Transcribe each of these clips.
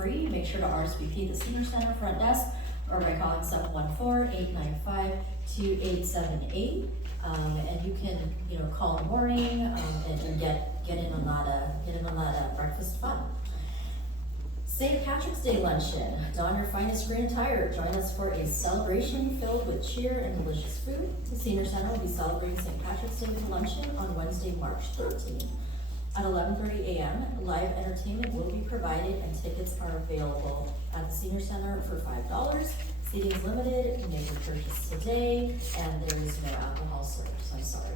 free. Make sure to RSVP the Senior Center front desk or by calling 714-895-2878. And you can, call in the morning and get in on that breakfast fun. St. Patrick's Day Luncheon. Don your finest green attire. Join us for a celebration filled with cheer and delicious food. The Senior Center will be celebrating St. Patrick's Day with luncheon on Wednesday, March 13th. At 11:30 a.m., live entertainment will be provided and tickets are available at the Senior Center for $5. Seating is limited. You make your purchase today, and there is no alcohol served, so I'm sorry.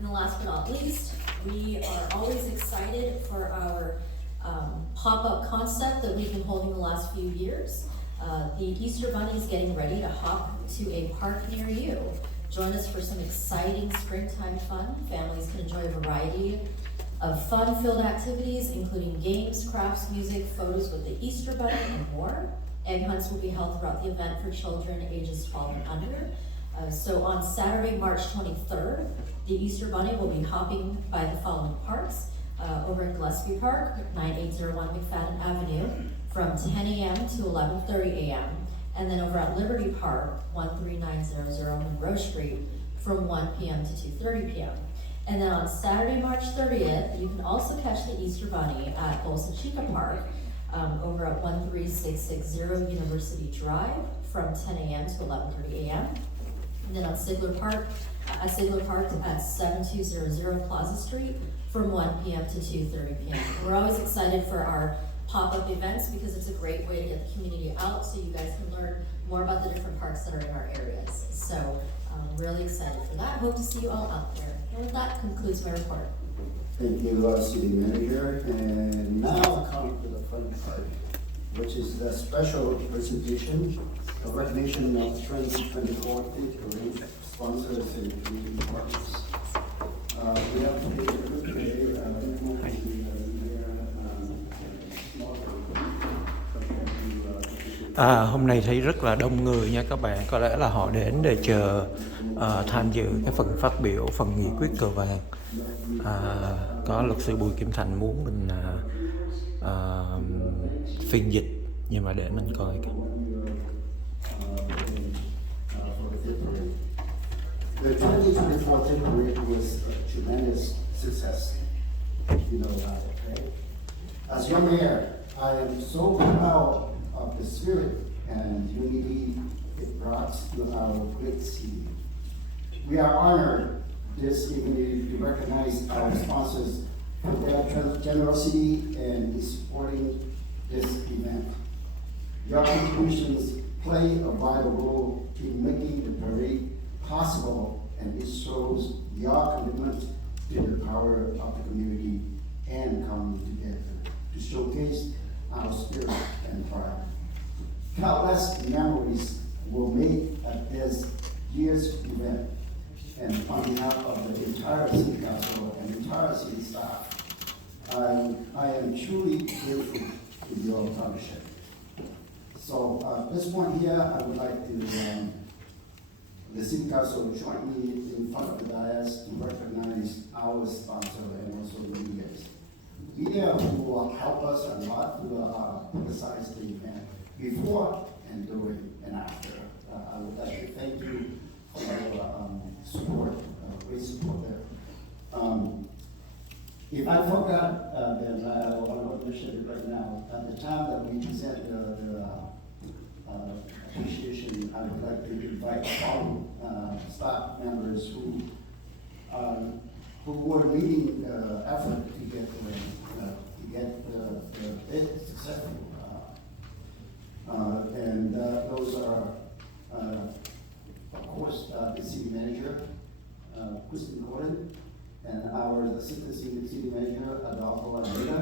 And last but not least, we are always excited for our pop-up concept that we've been holding the last few years. The Easter Bunny is getting ready to hop to a park near you. Join us for some exciting springtime fun. Families can enjoy a variety of fun-filled activities, including games, crafts, music, photos with the Easter Bunny, and more. Egg hunts will be held throughout the event for children ages 12 and under. So on Saturday, March 23rd, the Easter Bunny will be hopping by the following parks. Over at Gillespie Park, 9801 McFadden Avenue, from 10 a.m. to 11:30 a.m. And then over at Liberty Park, 13900 Monroe Street, from 1 p.m. to 2:30 p.m. And then on Saturday, March 30th, you can also catch the Easter Bunny at Bolsa Chica Park, over at 13660 University Drive, from 10 a.m. to 11:30 a.m. And then on Sigler Park at 7200 Plaza Street, from 1 p.m. to 2:30 p.m. We're always excited for our pop-up events because it's a great way to get the community out so you guys can learn more about the different parks that are in our areas. So really excited for that. Hope to see you all out there. And with that concludes my report. Thank you, City Manager. And now come to the fun part, which is the special presentation of recognition of 2024 Parade sponsors and community partners. We have to take a look at hôm nay thấy rất là đông người nha các bạn, có lẽ là họ đến để chờ tham dự cái phần phát biểu, phần nghị quyết cờ vàng. Có luật sư Bùi Kim Thành muốn mình phiên dịch, nhưng mà để mình coi. The 2024 Parade was a tremendous success. You know that, okay? As your mayor, I am so proud of the spirit and unity it brought to our great city. We are honored this evening to recognize our sponsors for their generosity in supporting this event. Your contributions play a vital role in making the parade possible, and it shows your commitment to the power of the community and coming together to showcase our spirit and pride. Countless memories were made at this year's event, and on behalf of the entire City Council and entire city staff, I am truly grateful to your partnership. So this one here, I would like to the City Council jointly in front of the dais to recognize our sponsor and also the leaders. Leaders who will help us a lot to publicize the event before and during and after. I would like to thank you for your support, great support there. If I forgot, then I want to mention it right now. At the time that we present the appreciation, I would like to invite all staff members who were leading effort to get the bid successful. And those are, of course, the city manager, Kristen Gordon, and our assistant city manager, Adolfo Almeida.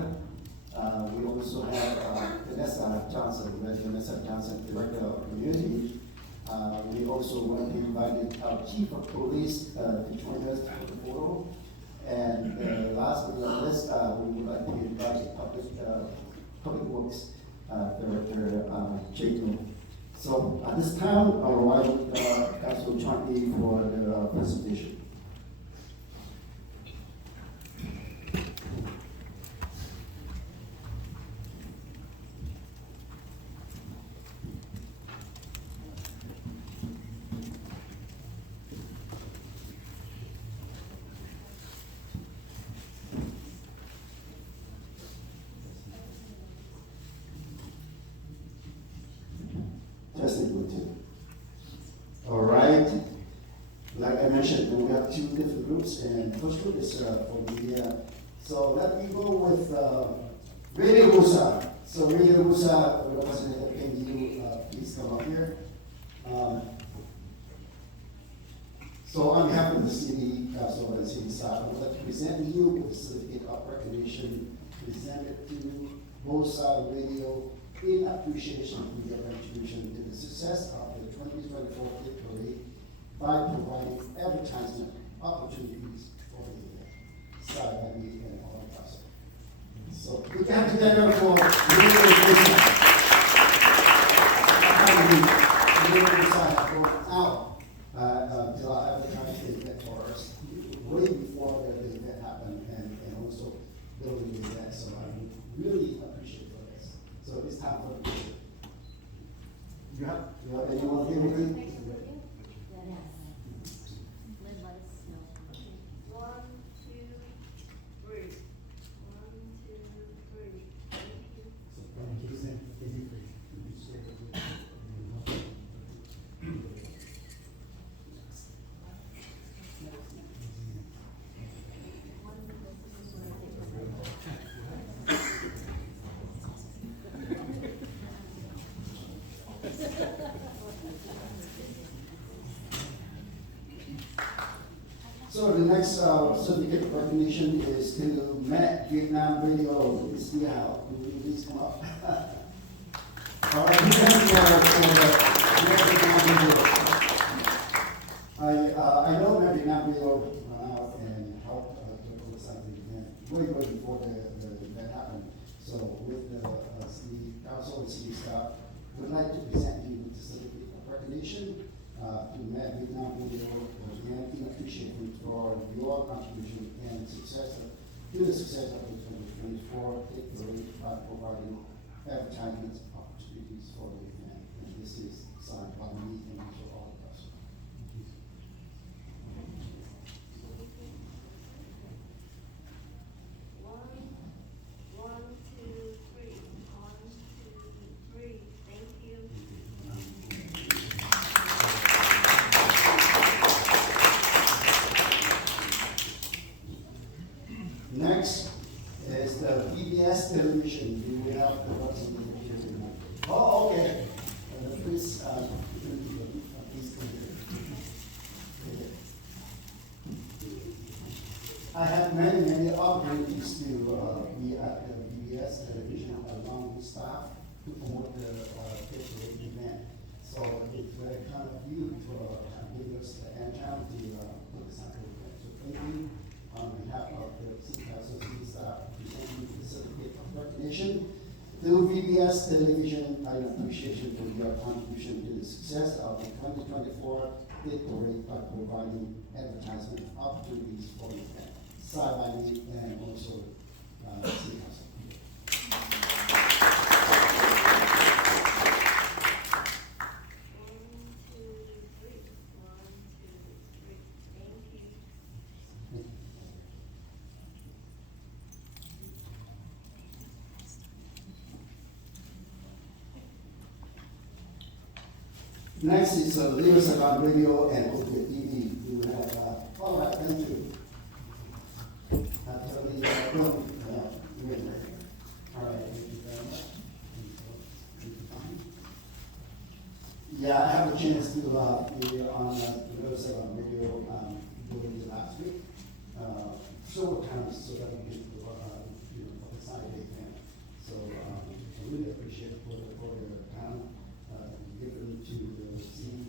We also have Vanessa Johnson, Director of Community. We also want to invite our Chief of Police to join us for the photo. And last but not least, we would like to invite Public Works Director Jacob. So at this time, I will invite Council Chunky for the presentation. two different groups, and first group is for media. So let me go with Radio Rusa. So Radio Rusa, Representative, can you please come up here? So on behalf of the city council and city staff, I would like to present you with a certificate of recognition presented to Bosa Radio in appreciation of your contribution to the success of the 2024 Hit Parade by providing advertisement opportunities for the event. Signed by me and all of us. So we can have together for out until I advertised the event for us way before the event happened and also building the event. So I really appreciate for this. So it's time for the picture. You have anyone here with me? So the next certificate of recognition is to Met Vietnam Radio. Please see how. Please come up. All right, thank you for the Met Vietnam Radio. I know Met Vietnam Radio went out and helped to publicize the event way before the event happened. So with the city council and city staff, we'd like to present you with the certificate of recognition to Met Vietnam Radio and in appreciation for your contribution and success to the success of the 2024 Hit Parade by providing advertisement opportunities for the event. And this is signed by me and also all of us. One, two, three. One, two, three. Thank you. Next is the PBS television. You will have the representation. Oh, okay. Please, please come here. I have many opportunities to be at the PBS television along with staff to promote the Hit Parade event. So it's very kind of you for giving us the chance to put this on the event. So thank you. On behalf of the city council city staff, presenting the certificate of recognition to VBS Television and appreciation for your contribution to the success of the 2024 Hit Parade by providing advertisement opportunities for the event. Signed by me and also city council. Next is Leaders Around Radio and Open TV. We will have, all right, thank you. All right, thank you very much. Yeah, I had a chance to be on Leaders Around Radio during the last week. Several times so that we can publicize the event. So I really appreciate for your time. Given to the city,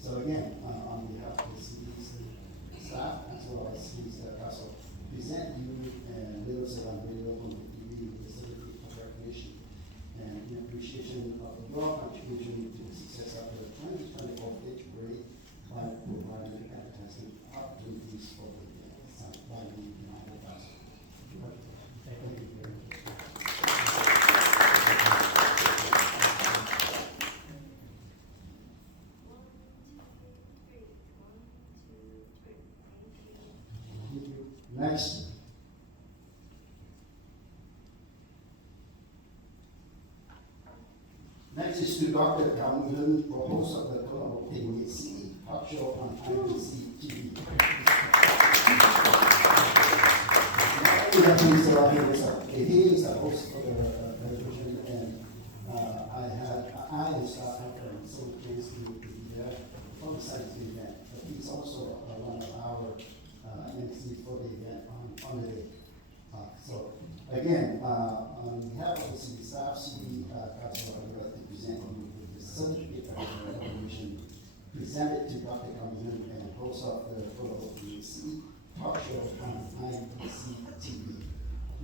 so again, on behalf of the city's staff as well as city's council, present you and Little Salem Radio on the TV with the certificate of recognition and in appreciation of your contribution to the success of the 2024 Hit Parade by providing advertising opportunities for the by the United Council. Thank you very much. Next. Next Next is to Dr. Kang Yun, host of the Colombo KBC talk show on IBC TV. He is a host for the television, and I and Scott Hunter and so pleased to be there for the scientific event. But he's also one of our MC for the event on the day. So again, on behalf of the city staff, city council, I would like to present you with the certificate of recognition presented to Dr. Kang and host of the Colombo KBC talk show on IBC TV.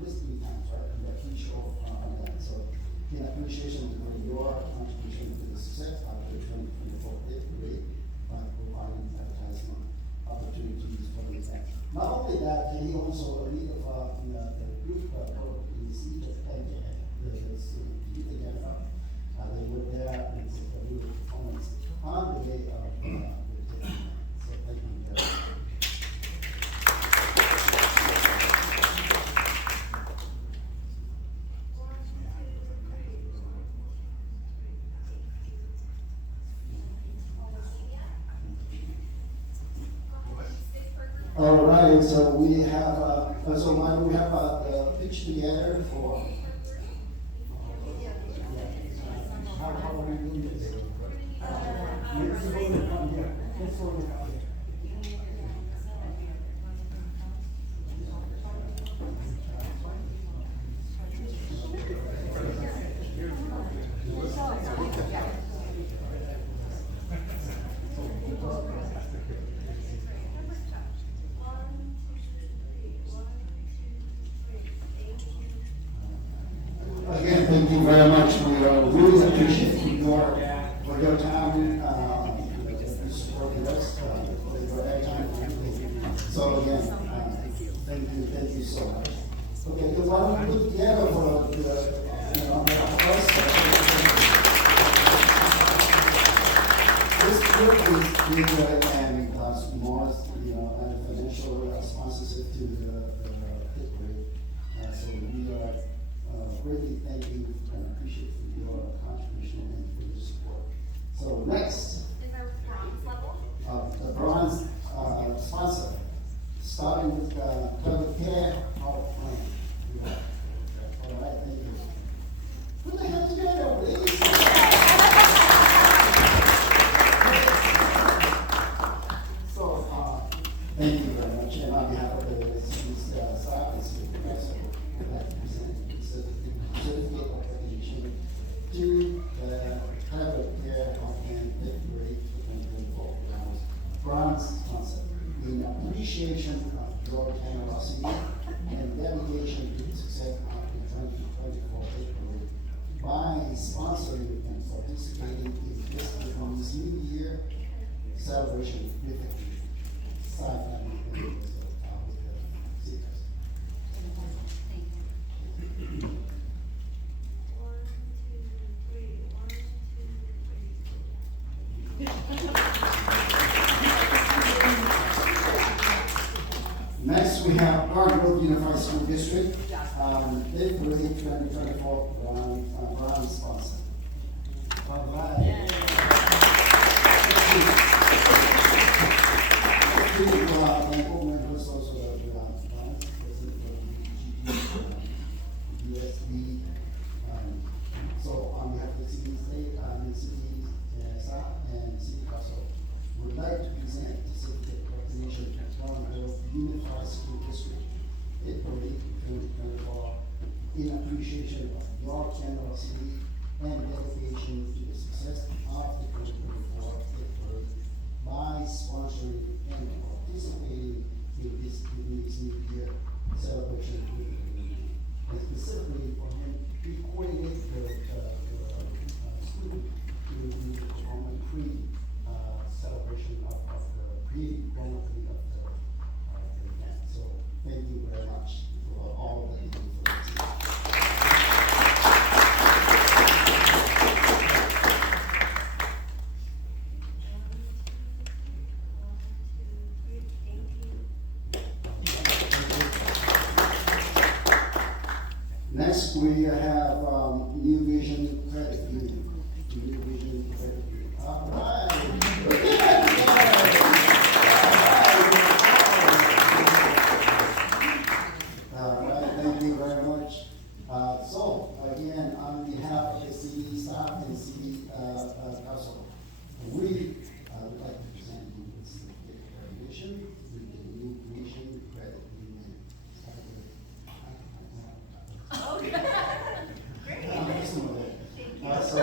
This 3 times, right? We got 3 shows on that. So in appreciation for your contribution to the success of the 2024 parade by providing advertisement opportunities for the event. Not only that, can he also lead of the group Colombo KBC that the youth agenda. They were there and it's a real performance on the day of the event. So thank you very much. All right, so we have, so why don't we have the pitch together for? How are we doing this? Again, thank you very much. We really appreciate your time, supporting us, for your airtime. So again, thank you so much. Okay, so why don't we put together for this group is bigger and more, and financial sponsorship to the fifth grade. So we are really thank you and appreciate your contribution and for your support. So next, Is there bronze level? the bronze sponsor, starting with Clever Care Heart Plan. All right, thank you. Put the hands together, please. So, thank you very much, and on behalf of the city's staff and city council, I'd like to present the certificate of recognition to the Clever Care Heart Plan fifth grade 2024 bronze sponsor in appreciation of your generosity and dedication to the success of the 2024 fifth grade by sponsoring and participating in this new year celebration with the side family and with the citizens. 1, 2, 3. 1, 2, 3. Next, we have Park Grove Unified School District, fifth grade 2024 bronze sponsor. All right. USB. So on behalf of the city state, city staff and city council, would like to present the certificate of recognition to Park Grove Unified School District, fifth grade 2024, in appreciation of your generosity and dedication to the success of the 2024 fifth grade by sponsoring and participating in this new year celebration with the community. And specifically for him, he coordinated the student to do the performance celebration of the pre-grand opening of the event. So thank you very much for all that you do for the city. Next, we have New Vision Credit Union. New Vision Credit Union. All right. All right, thank you very much. So, again, on behalf of the city staff and city council, we would like to present you with the recognition with the New Vision Credit Union. So,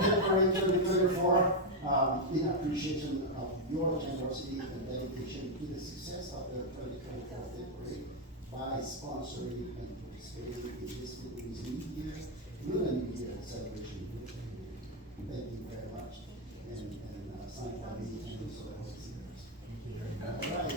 February 2024, in appreciation of your generosity and dedication to the success of the 2024 February by sponsoring and participating in this New Year, Lunar New Year celebration. Thank you very much. And signed by me and also all the seniors. All right.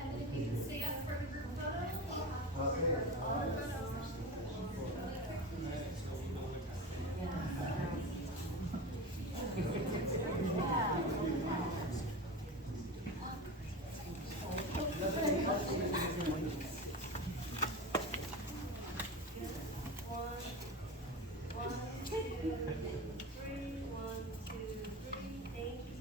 And then if you can stay up for the group photo. One, two, three, 1, 2, 3, thank you.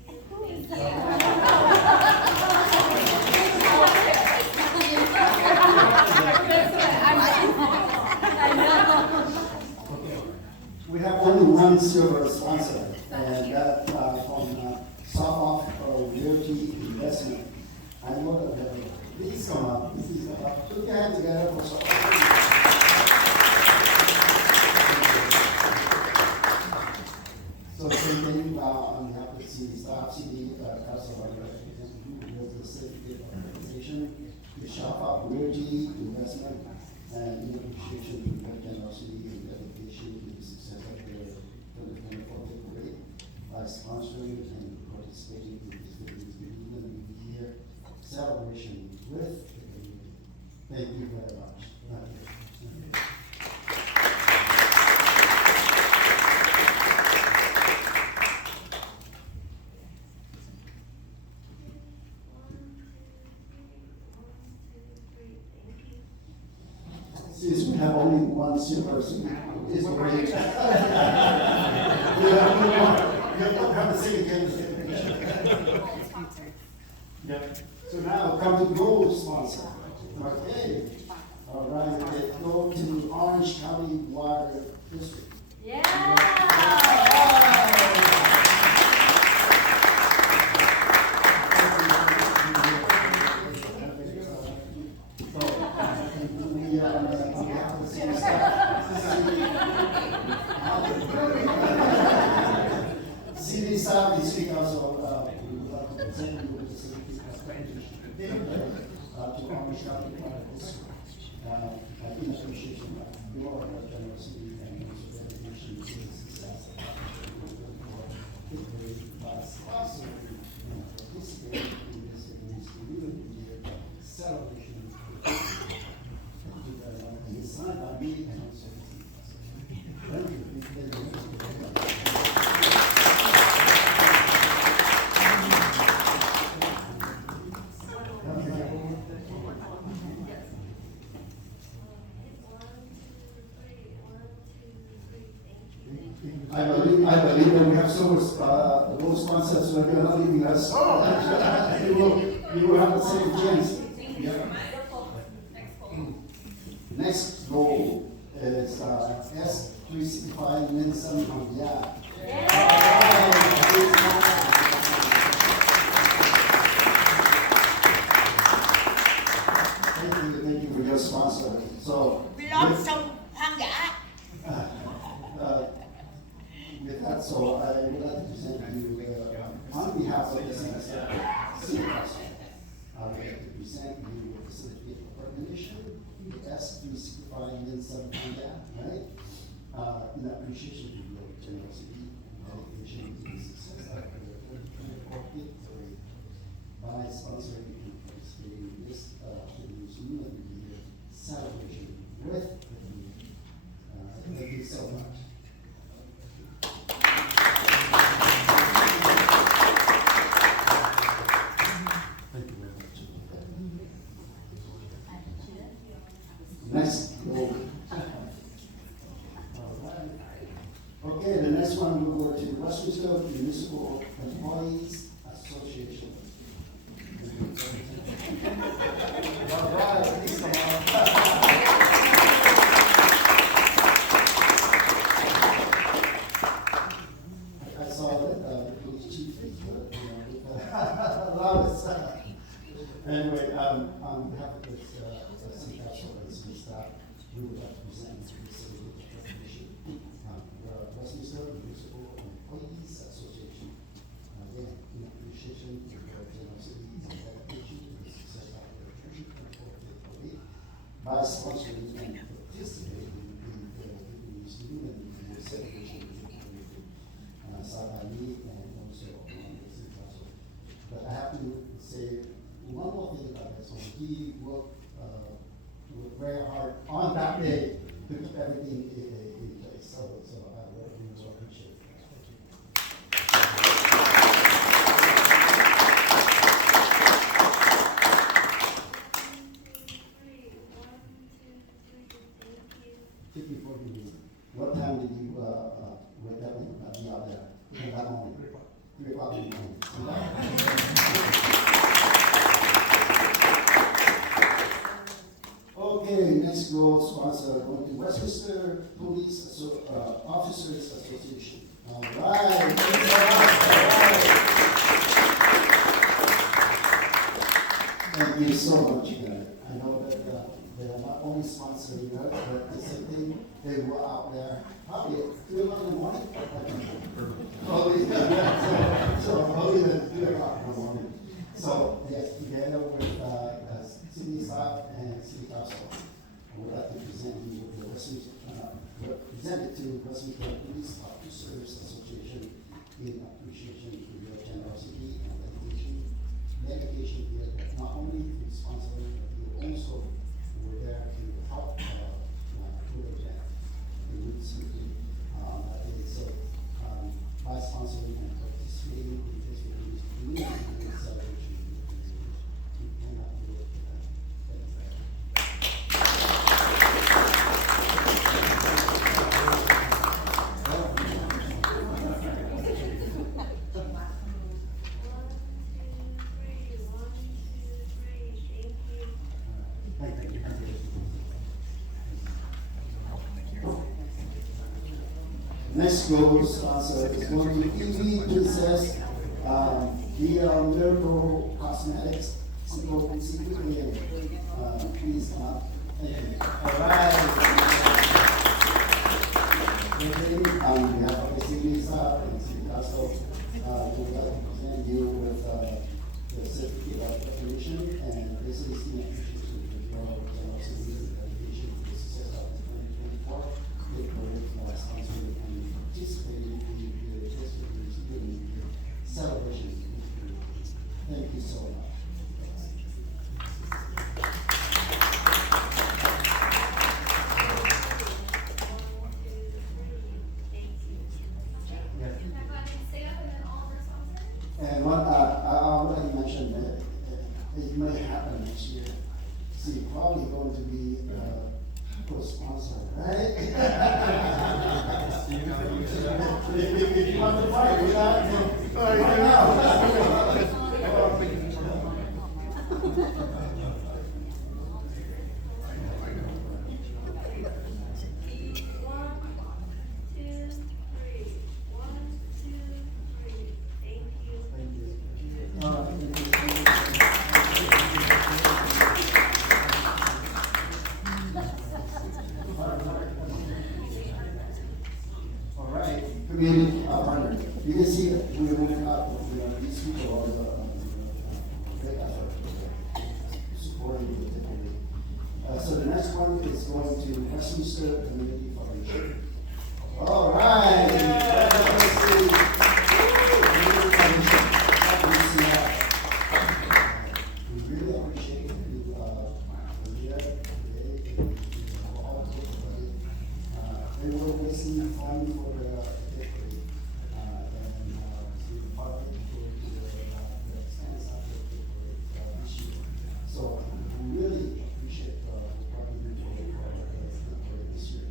We have only one silver sponsor, and that from Soft Realty Investment. I know that please come up, please come up. Put your hands together for Soft. So same thing on behalf of the city staff, city council, who was the certificate of organization, the Soft Realty Investment, and in appreciation to your generosity and dedication to the success of the 2024 February by sponsoring and participating in this New Year celebration with the community. Thank you very much. Since we have only one silver, it's great. You don't have to sing again. Yeah. So now come to gold sponsor. Okay. All right, let's go to Orange County Water District. So, we, on behalf of the city staff, city staff and city council, we would like to present you with the city to Orange County Water District. In appreciation of your generosity and also dedication to the success of by sponsoring and participating in this New Year celebration. Thank you very much. And it's signed by me and also the city council. Thank you. Thank you. I believe that we have so much, those sponsors who are not leaving us. You will have the same chance. Yeah. Next goal is S365 Nelson Mandela. Thank you for your sponsor. So, with that, so I would like to present you, on behalf of the city council, I would like to present you with the certificate of recognition, the S365 Nelson Mandela, right? In appreciation to your generosity and dedication to the success of the 2024 victory by sponsoring and participating in this New Year celebration with the community. Thank you so much. Okay, the next one will go to Westminster Municipal Employees Association. All right, please come on. I saw that the police chief is, loudest. Anyway, on behalf of this, city council and city staff, we would like to present to the city recognition, the Westminster Municipal Employees Association. Again, in appreciation to the general city and dedication to the success of the 2024 by sponsoring and participating in the meeting and the celebration of the community. Side by me and also on the city council. But I have to say one more thing about this one. He worked very hard on that day to keep everything in place. So I really appreciate it. Thank you. Thank you for being. What time did you wake up and be out there? That morning. 3 o'clock in the morning. Okay, next goes sponsor going to Westminster Police Officers Association. All right. Thank you so much. I know that they are not only sponsoring us, but the same thing, they were out there probably at 2 o'clock in the morning. Early than 2 o'clock in the morning. So, yes, together with city staff and city council, I would like to present you with the Westminster, presented to Westminster Police Officers Association in appreciation to your generosity and dedication here, that not only to sponsor, but you also were there to help project the youth city. So by sponsoring and participating in this community celebration, we cannot do it Next goes sponsor is going to EV Princess, Miracle Cosmetics, please come up. Thank you. All right. On behalf of the city staff and city council, we would like to present you with the certificate of recognition and this is in appreciation to your generosity and dedication to the success of 2024. Sponsoring and participating in the celebration. Thank you so much. And one, I already mentioned that it may happen next year. See, probably going to be co-sponsor, right? If you want to fight with that, right now. Community partner. You can see that we are moving up. These people are great effort supporting the community. So the next one is going to Westminster Community Foundation. All right. We really appreciate you here today and all the people. They were listening fun for the so we really appreciate what we do for this year.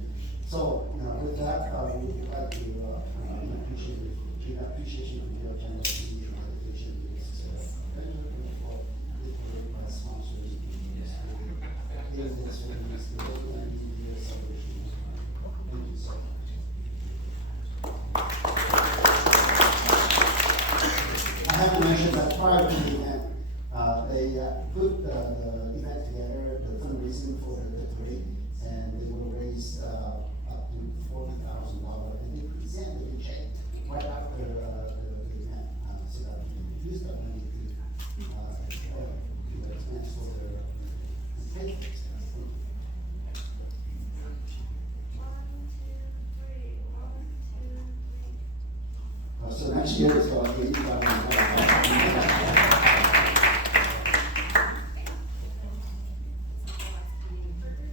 So would like to give appreciation to your generosity and dedication to the success. Thank you for Victory by sponsoring this famous day and New Year celebration. Thank you so much. I have to mention that prior to the event, they put the event together, the fundraising for the parade, and they will raise up to $40,000. And they presented the check right after the event, so that we can use that money to expense for their pay. So next year is about $80,000.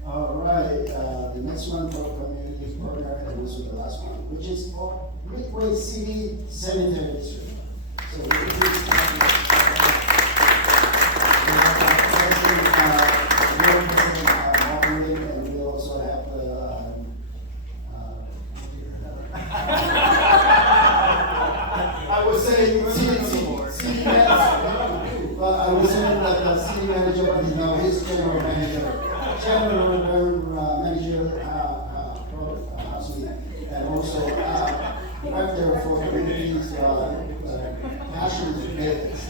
All right, the next one for community partner, and this is the last one, which is for Midway City Sanitary District. So we have and we also have the I was saying city manager, but I was saying that the city manager, but you know, his general manager, and also director for communities, passion business.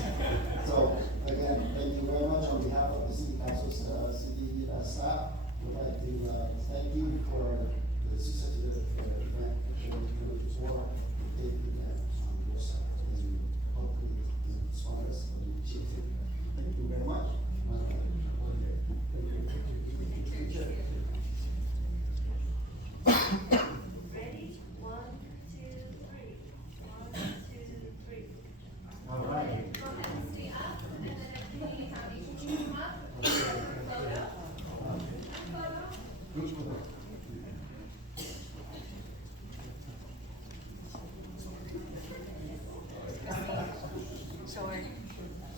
So again, thank you very much on behalf of the city council's city staff. We'd like to thank you for the success of the event, for taking that on your side, and hopefully inspire us and achieve it. Thank you very much. Ready? 1, 2, 3. 1, 2, 3. All right. Go ahead and stay up, and then if you need each of you come up, photo. Photo.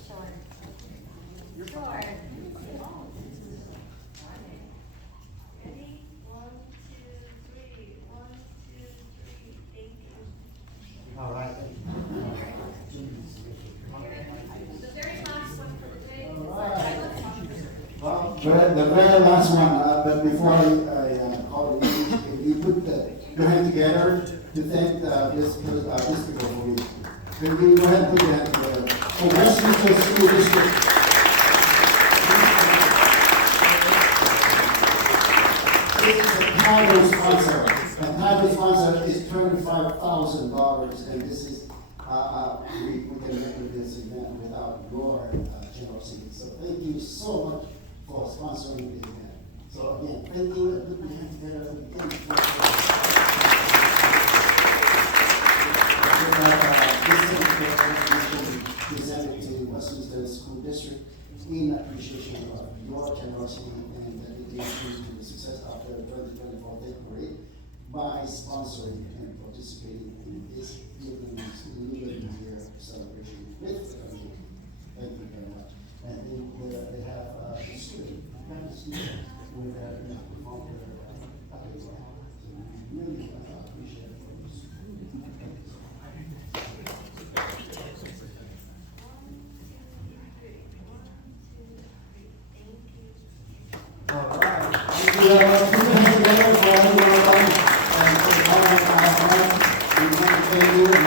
Short. Ready? 1, 2, 3. 1, 2, 3. Thank you. All right. The very last one for the day is All right. our Well, the very last one, but before I call the meeting, if you put your hand together to thank this people for me. Can we go ahead and put your hand together? For Westminster School District. This is a title sponsor. A title sponsor is $25,000, and this is, we can make this event without your generosity. So thank you so much for sponsoring the event. So again, thank you, and put your hand together. Thank you. Presented to Westminster School District in appreciation of your generosity and dedication to the success of the 2024 Day Parade by sponsoring and participating in this New Year celebration with the community. Thank you very much. And they have a student with performed their puppets. So we really appreciate it. Thank you so much. All right. Thank you very much. Put your hands together for everyone and for all of our friends. We want to thank you and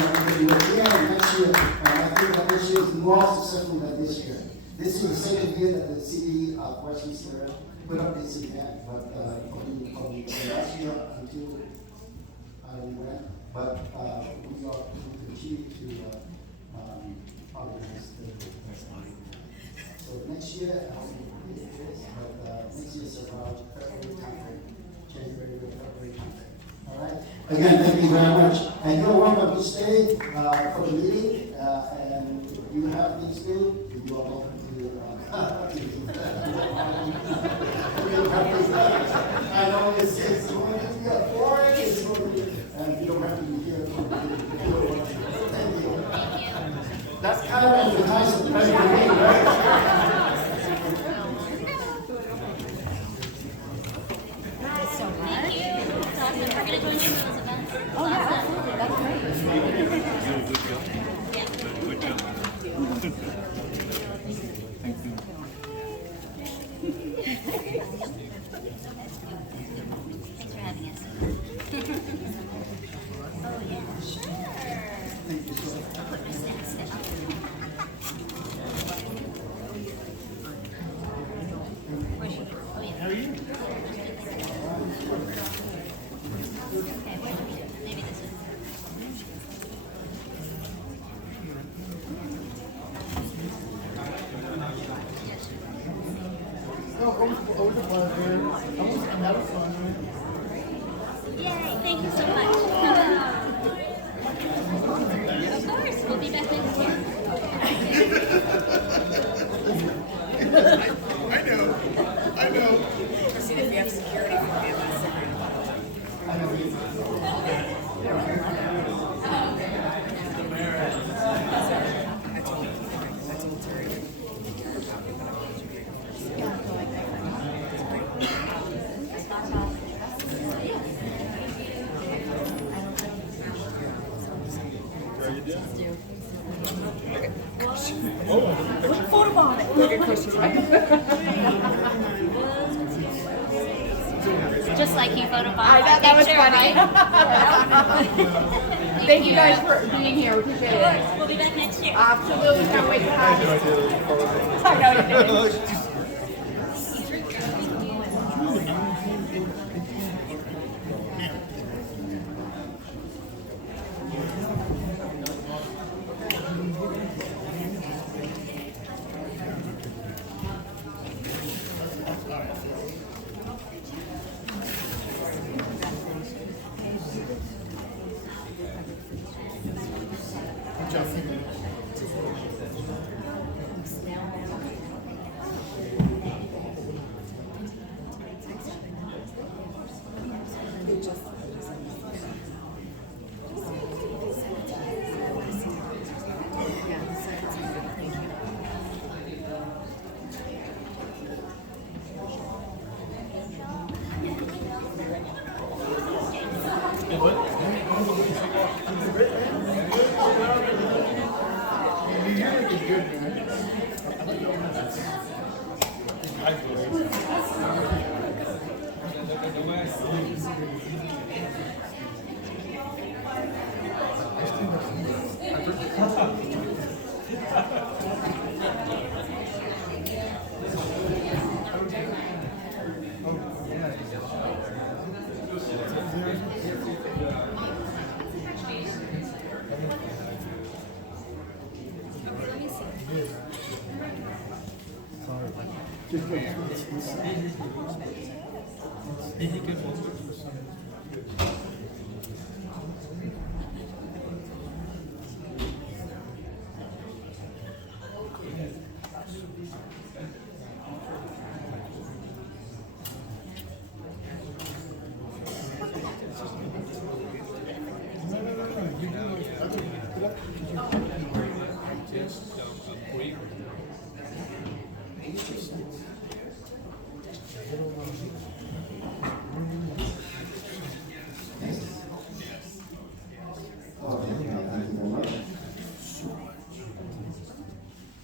hopefully you again next year. And I think that this year is more successful than this year. This is the second year that the city of Westminster put up this event, but from last year until I went, but we are to continue to organize the festival. So next year, I hope it is, but next year is about February timeframe, January to February timeframe. All right. Again, thank you very much, and you're welcome to stay for the meeting. And if you have things to do, you are welcome to. I know it's going to be boring, it's going to be, and you don't have to be here. Thank you. That's kind of advertising for me, right? So much. Thank you. We're gonna join you in those events. Yay, thank you so much. Of course, we'll be back next year. I know. See if you have security for me. Just like you photobomb. I thought that was funny. Thank You guys for being here. We appreciate it. We'll be back next year. Absolutely. Can't wait to have you. I know you did.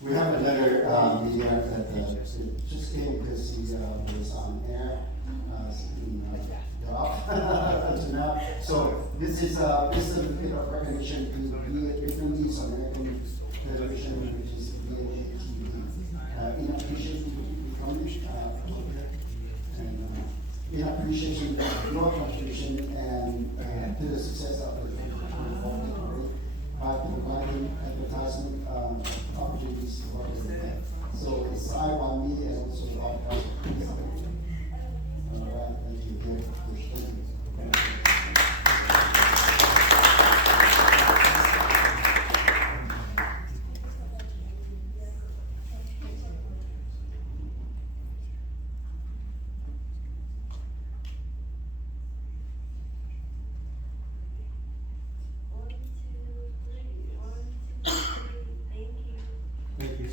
We have another media that just came because he was on air until now. So this is a bit of recognition to different news American television, which is VOA TV. In appreciation from and in appreciation of your contribution and to the success of the by providing advertisement opportunities for the event. So it's I want me and also our all right, thank you. Thank you.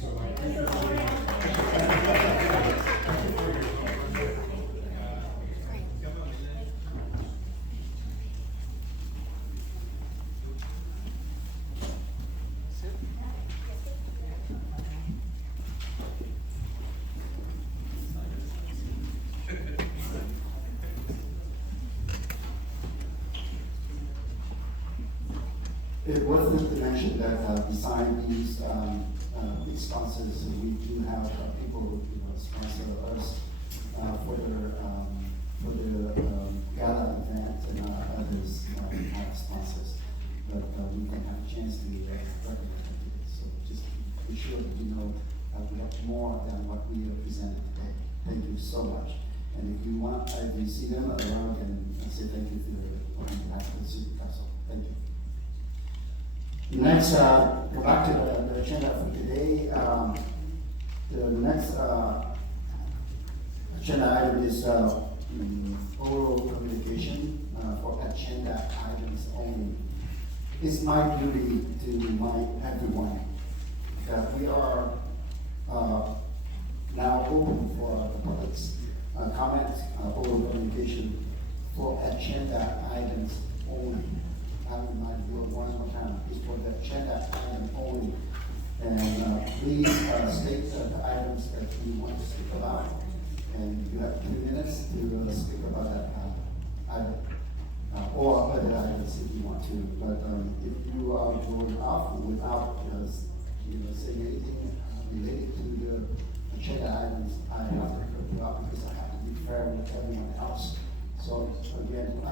It was to mention that beside these big sponsors, we do have people sponsor us for the gala event and others have sponsors. But we didn't have a chance to recognize it. So just be sure that you know we have more than what we have presented today. Thank you so much. And if you want, if you see them around, then say thank you on behalf of the city council. Thank you. Next, go back to the agenda for today. The next agenda item is oral communication for agenda items only. It's my duty to remind everyone that we are now open for the public's comment, oral communication for agenda items only. I remind you one more time, it's for the agenda item only. And please state the items that you want to speak about. And you have 2 minutes to speak about that item. Or other items if you want to. But if you are going off without saying anything related to the agenda items, I have to cut you off because I have to be fair with everyone else. So again,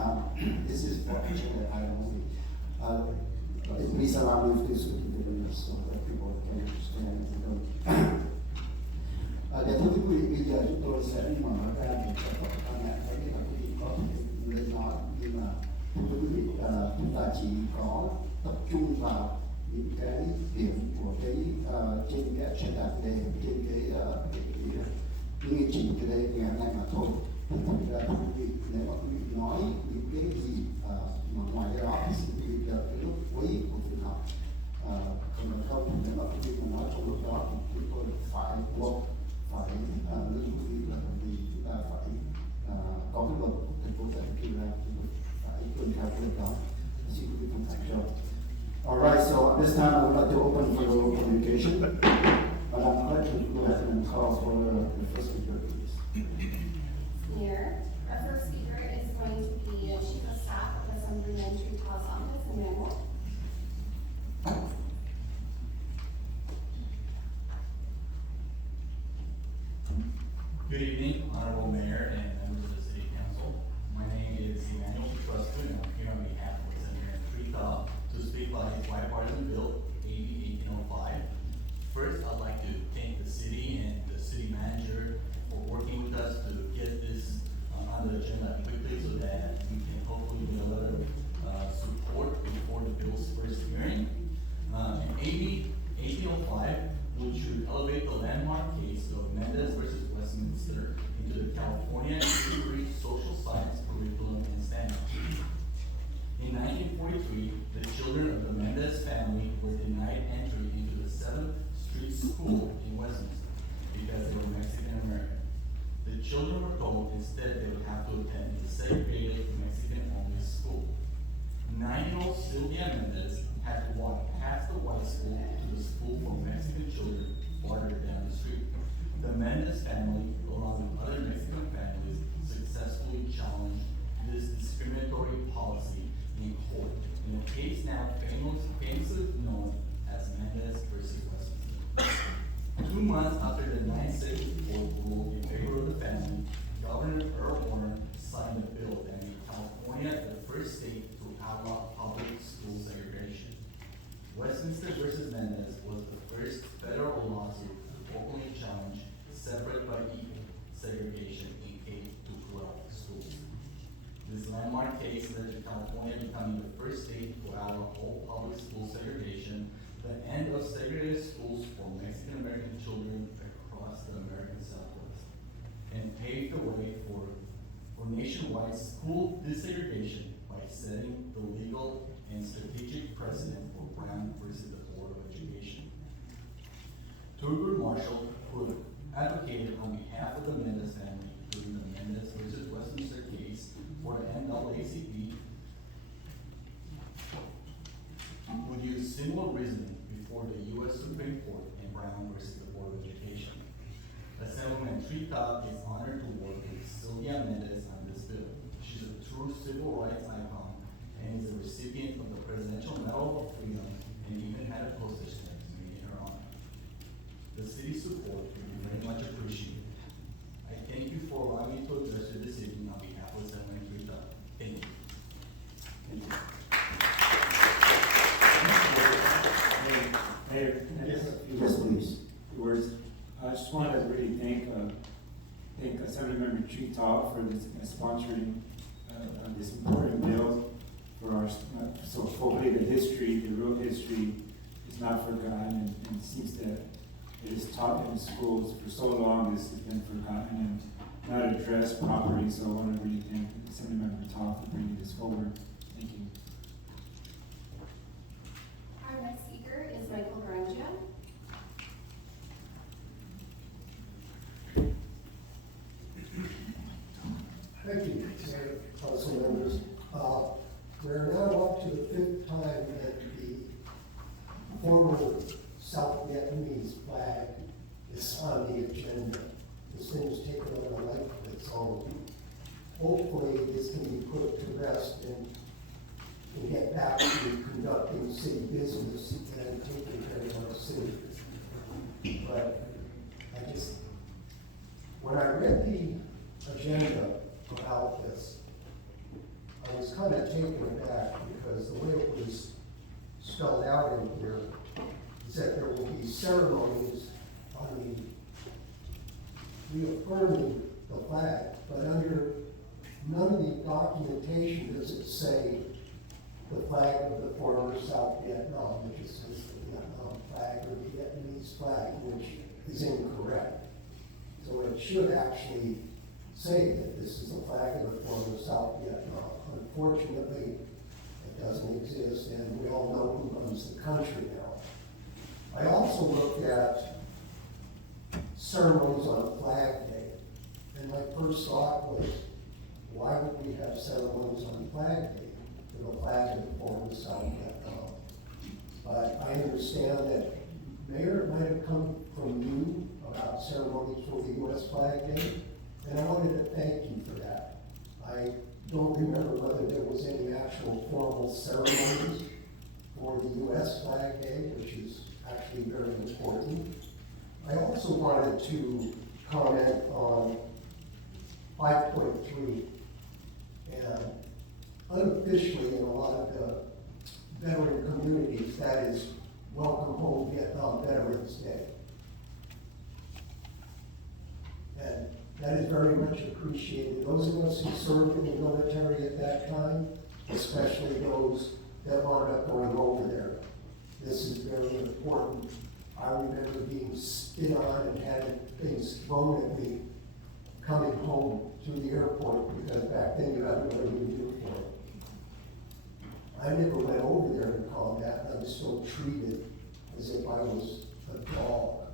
this is for agenda item only. Please allow me to speak in the minutes so that people can understand. Để thưa quý vị, bây giờ chúng tôi sẽ mở ra một tập văn nghệ có nghĩa là quý vị có thể lên nói, nhưng mà thưa quý vị, chúng ta chỉ có tập trung vào những cái điểm của cái trên cái agenda đề, trên cái nghị trình cái đây ngày hôm nay mà thôi. Thực ra thưa quý vị, nếu mà quý vị nói những cái gì mà ngoài cái đó thì xin quý vị đợi cái lúc cuối của phiên họp. Còn bằng không, nếu mà quý vị mà nói trong lúc đó thì chúng tôi phải buộc phải lưu ý là vì chúng ta phải có cái luật của thành phố sẽ đưa ra, chúng tôi phải tuân theo cái luật đó. Xin quý vị thông cảm cho. Alright, so at this time I would like to open for oral communication. Madam Clerk, would you go ahead and call for the first speaker, please. Here, our first speaker is going to be Chief of Staff of the Assembly Entry Clause Office in Manuel. Good evening, Honorable Mayor and members of the City Council. My name is Emmanuel Petruscu, and I'm here on behalf of Senator Trita to speak about his bipartisan bill, AB 1805. First, I'd like to thank the city and the city manager for working with us to get this on the agenda quickly so that we can hopefully get a lot of support before the bill's first hearing. And AB 1805, which would elevate the landmark case of Mendez versus Westminster into the California Institute Social Science curriculum and standards. In 1943, the children of the Mendez family were denied entry into the 7th Street School in Westminster because they were Mexican American. The children were told instead they would have to attend the segregated Mexican-only school. 9-year-old Sylvia Mendez had to walk past the white school to the school for Mexican children farther down the street. The Mendez family, along with other Mexican families, successfully challenged this discriminatory policy in court in a case now famously known as Mendez versus Westminster. 2 months after the 1974 rule in favor of the family, Governor Earl Warren signed a bill that made California the first state to outlaw public school segregation. Westminster versus Mendez was the first federal lawsuit to openly challenge separate by equal segregation in K-12 schools. This landmark case led to California becoming the first state to outlaw all public school segregation, the end of segregated schools for Mexican American children across the American Southwest, and paved the way for nationwide school desegregation by setting the legal and strategic precedent for Brown versus the Board of Education. Thurgood Marshall, who advocated on behalf of the Mendez family during the Mendez versus Westminster case for the NAACP, would use similar reasoning before the U.S. Supreme Court in Brown versus the Board of Education. Assemblyman Trita is honored to work with Sylvia Mendez on this bill. She's a true civil rights icon and is a recipient of the Presidential Medal of Freedom continued support will be very much appreciated. I thank you for allowing me to address your decision on behalf of the San Juan Tree Club. Thank you. Thank you. Mayor, can I just have a few Yes, please. words? I just want to really thank Assemblymember Tree Top for this, sponsoring this important bill for our, so hopefully the history, the real history is not forgotten, and it seems that it is taught in schools for so long, this has been forgotten and not addressed properly, so I want to really thank Assemblymember Top for bringing this forward. Thank you. Our next speaker is Michael Granja. Thank you, Mayor, council members. We're now up to the 5th time that the former South Vietnamese flag is on the agenda. This thing's taken on a life of its own. Hopefully, this can be put to rest and get back to conducting city business and taking care of our city. But when I read the agenda about this, I was kind of taken aback because the way it was spelled out in here is that there will be ceremonies on the reaffirming the flag, but under none of the documentation does it say the flag of the former South Vietnam, which is the Vietnam flag or the Vietnamese flag, which is incorrect. So it should actually say that this is the flag of the former South Vietnam. Unfortunately, it doesn't exist, and we all know who runs the country now. I also looked at ceremonies on Flag Day, and my first thought was, why would we have ceremonies on Flag Day for the flag of the former South Vietnam? But I understand that, Mayor, it might have come from you about ceremonies for the U.S. Flag Day, and I wanted to thank you for that. I don't remember whether there was any actual formal ceremonies for the U.S. Flag Day, which is actually very important. I also wanted to comment on 5.3, and unofficially in a lot of the veteran communities, that is Welcome Home Vietnam Veterans Day. And that is very much appreciated. Those of us who served in the military at that time, especially those that wound up going over there, this is very important. I remember being spit on and having things thrown at me coming home through the airport, because back then you had to wear a uniform. I never went over there in combat, and I was still treated as if I was a dog.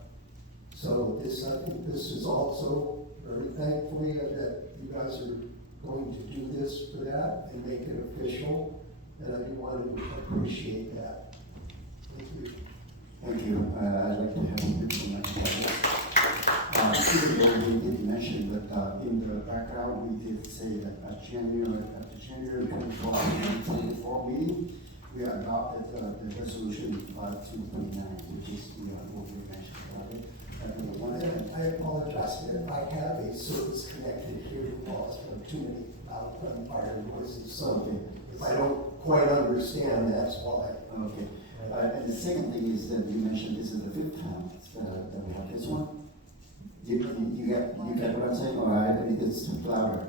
So I think this is also very thankfully that you guys are going to do this for that and make it official, and I do want to appreciate that. Thank you. Thank you. I'd like to have a bit of even though we did mention that in the background, we did say that at the January 24, 2024 meeting, we adopted the resolution 5239, which is what we mentioned about it. And I apologize that I have a service-connected hearing loss from too many loud gunfire noises. So if I don't quite understand, that's why. Okay. And the second thing is that you mentioned this is the 5th time that we have this one. You get what I'm saying? All right, I mean, it's louder.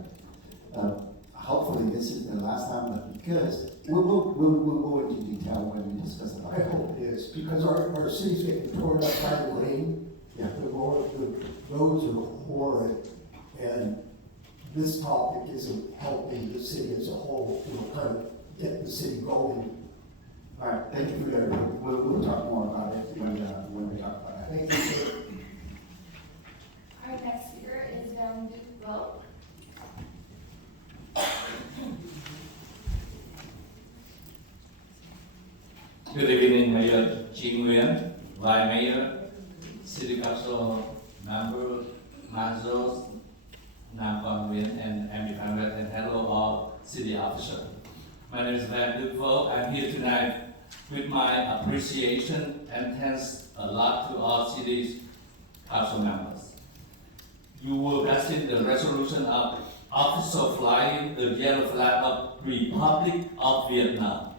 Hopefully this is the last time, but because we'll go into detail when we discuss about I it. hope it is, because our city's getting torn up by the rain. Yeah. The roads are horrid, and this topic isn't helping the city as a whole, kind of get the city going. All right, thank you for that. We'll talk more about it when we talk about that. Thank you, sir. Our next speaker is Van Duke Vo. Good evening, Mayor Jim Nguyen, Vice Mayor, City Council Member Manzos, Nam Quang Nguyen, and MD Phan, and hello all city officers. My name is Van Duke Vo. I'm here tonight with my appreciation and thanks a lot to all cities council members. You will receive the resolution of official flying the yellow flag of Republic of Vietnam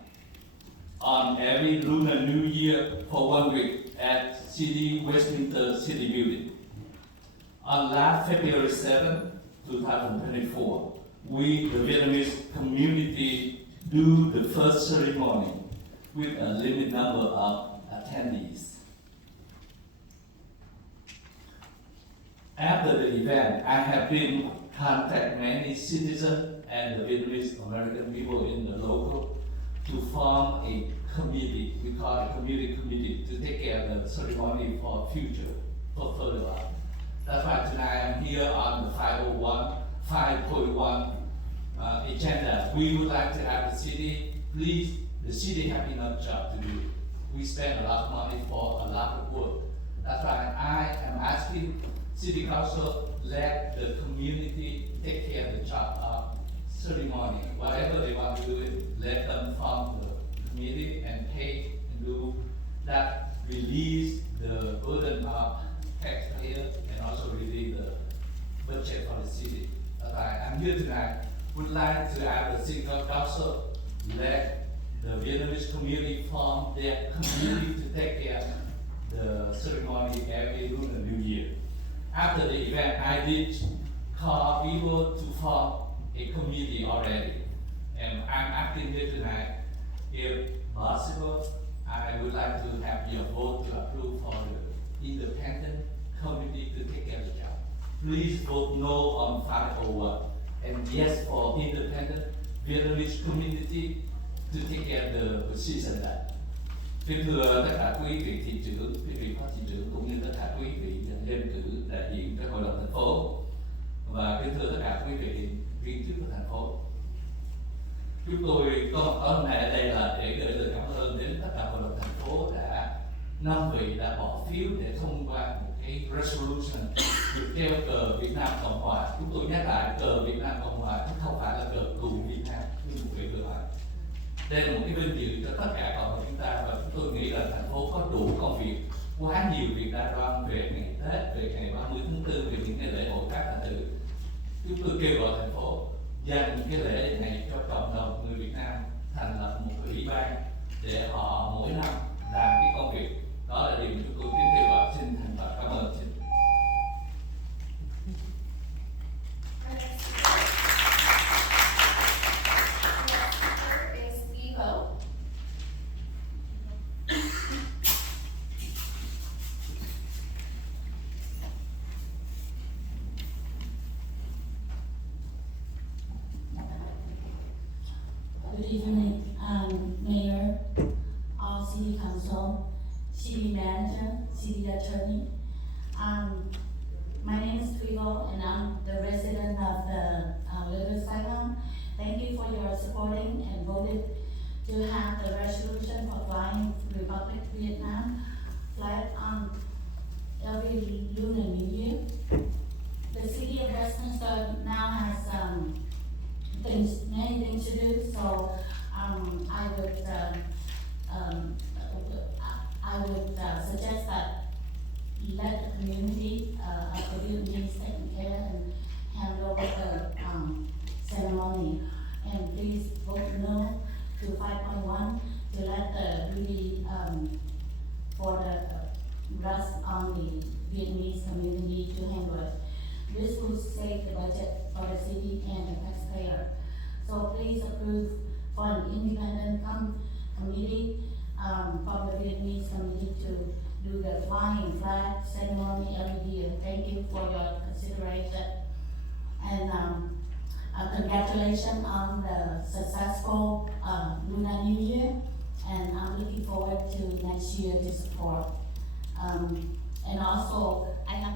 on every Lunar New Year for 1 week at City Westminster City Building. On last February 7, 2024, we, the Vietnamese community, do the first ceremony with a limited number of attendees. After the event, I have been contact many citizens and the Vietnamese American people in the local to form a committee. We call it committee to take care of the ceremony for future, for further on. That's why tonight I'm here on the 5.1 agenda. We would like to have the city, please, the city have enough job to do. We spend a lot of money for a lot of work. That's why I am asking City Council, let the community take care of the job of ceremony. Whatever they want to do it, let them form the committee and pay and do that, release the burden of taxpayer and also release the budget for the city. That's why I'm here tonight. Would like to have the City Council let the Vietnamese community form their community to take care of the ceremony every Lunar New Year. After the event, I did call people to form a committee already. And I'm asking here tonight, if possible, I would like to have your vote to approve for the independent committee to take care of the job. Please vote no on 501 and yes for independent Vietnamese community to take care of the position that. Kính thưa tất cả quý vị thị trưởng, quý vị phó thị trưởng cũng như tất cả quý vị dân cử đại diện cho hội đồng thành phố và kính thưa tất cả quý vị viên chức của thành phố. Chúng tôi có hôm nay ở đây là để gửi lời cảm ơn đến tất cả hội đồng thành phố đã 5 vị đã bỏ phiếu để thông qua một cái resolution được treo cờ Việt Nam Cộng Hòa. Chúng tôi nhắc lại cờ Việt Nam Cộng Hòa chứ không phải là cờ cù Việt Nam như một vị vừa nói. Đây là một cái vinh dự cho tất cả cộng đồng chúng ta và chúng tôi nghĩ là thành phố có đủ công việc, quá nhiều việc đa đoan về ngày Tết, về ngày 30 tháng 4, về những ngày lễ hội các thành tựu. Chúng tôi kêu gọi thành phố dành cái lễ này cho cộng đồng người Việt Nam, thành lập một ủy ban để họ mỗi năm làm cái công việc. Đó là điều mà chúng tôi kêu gọi. Xin thành thật cảm ơn. Xin. Good evening, Mayor, all City Council, City Manager, City Attorney. My name is Twigo and I'm the resident of the Little Saigon. Thank you for your supporting and voted to have the resolution for flying Republic of Vietnam flag on every Lunar New Year. The City of Westminster now has many things to do, so I would suggest that let the community of the Vietnamese take care and hand over the ceremony. And please vote no to 5.1 to let the really for the rest on the Vietnamese community to handle it. This will save the budget for the city and the taxpayer. So please approve for an independent committee from the Vietnamese community to do the flying flag ceremony every year. Thank you for your consideration. And congratulations on the successful Lunar New Year. And I'm looking forward to next year to support. And also, I have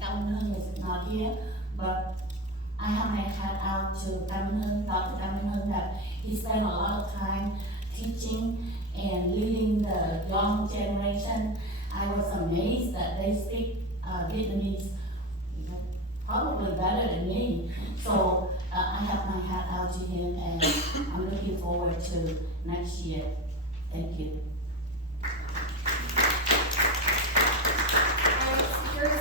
Cao Minh Hưng is not here, but I have my hat out to Cao Minh Hưng, Dr. Cao Minh Hưng, that he spent a lot of time teaching and leading the young generation. I was amazed that they speak Vietnamese probably better than me. So I have my hat out to him and I'm looking forward to next year. Thank you. Security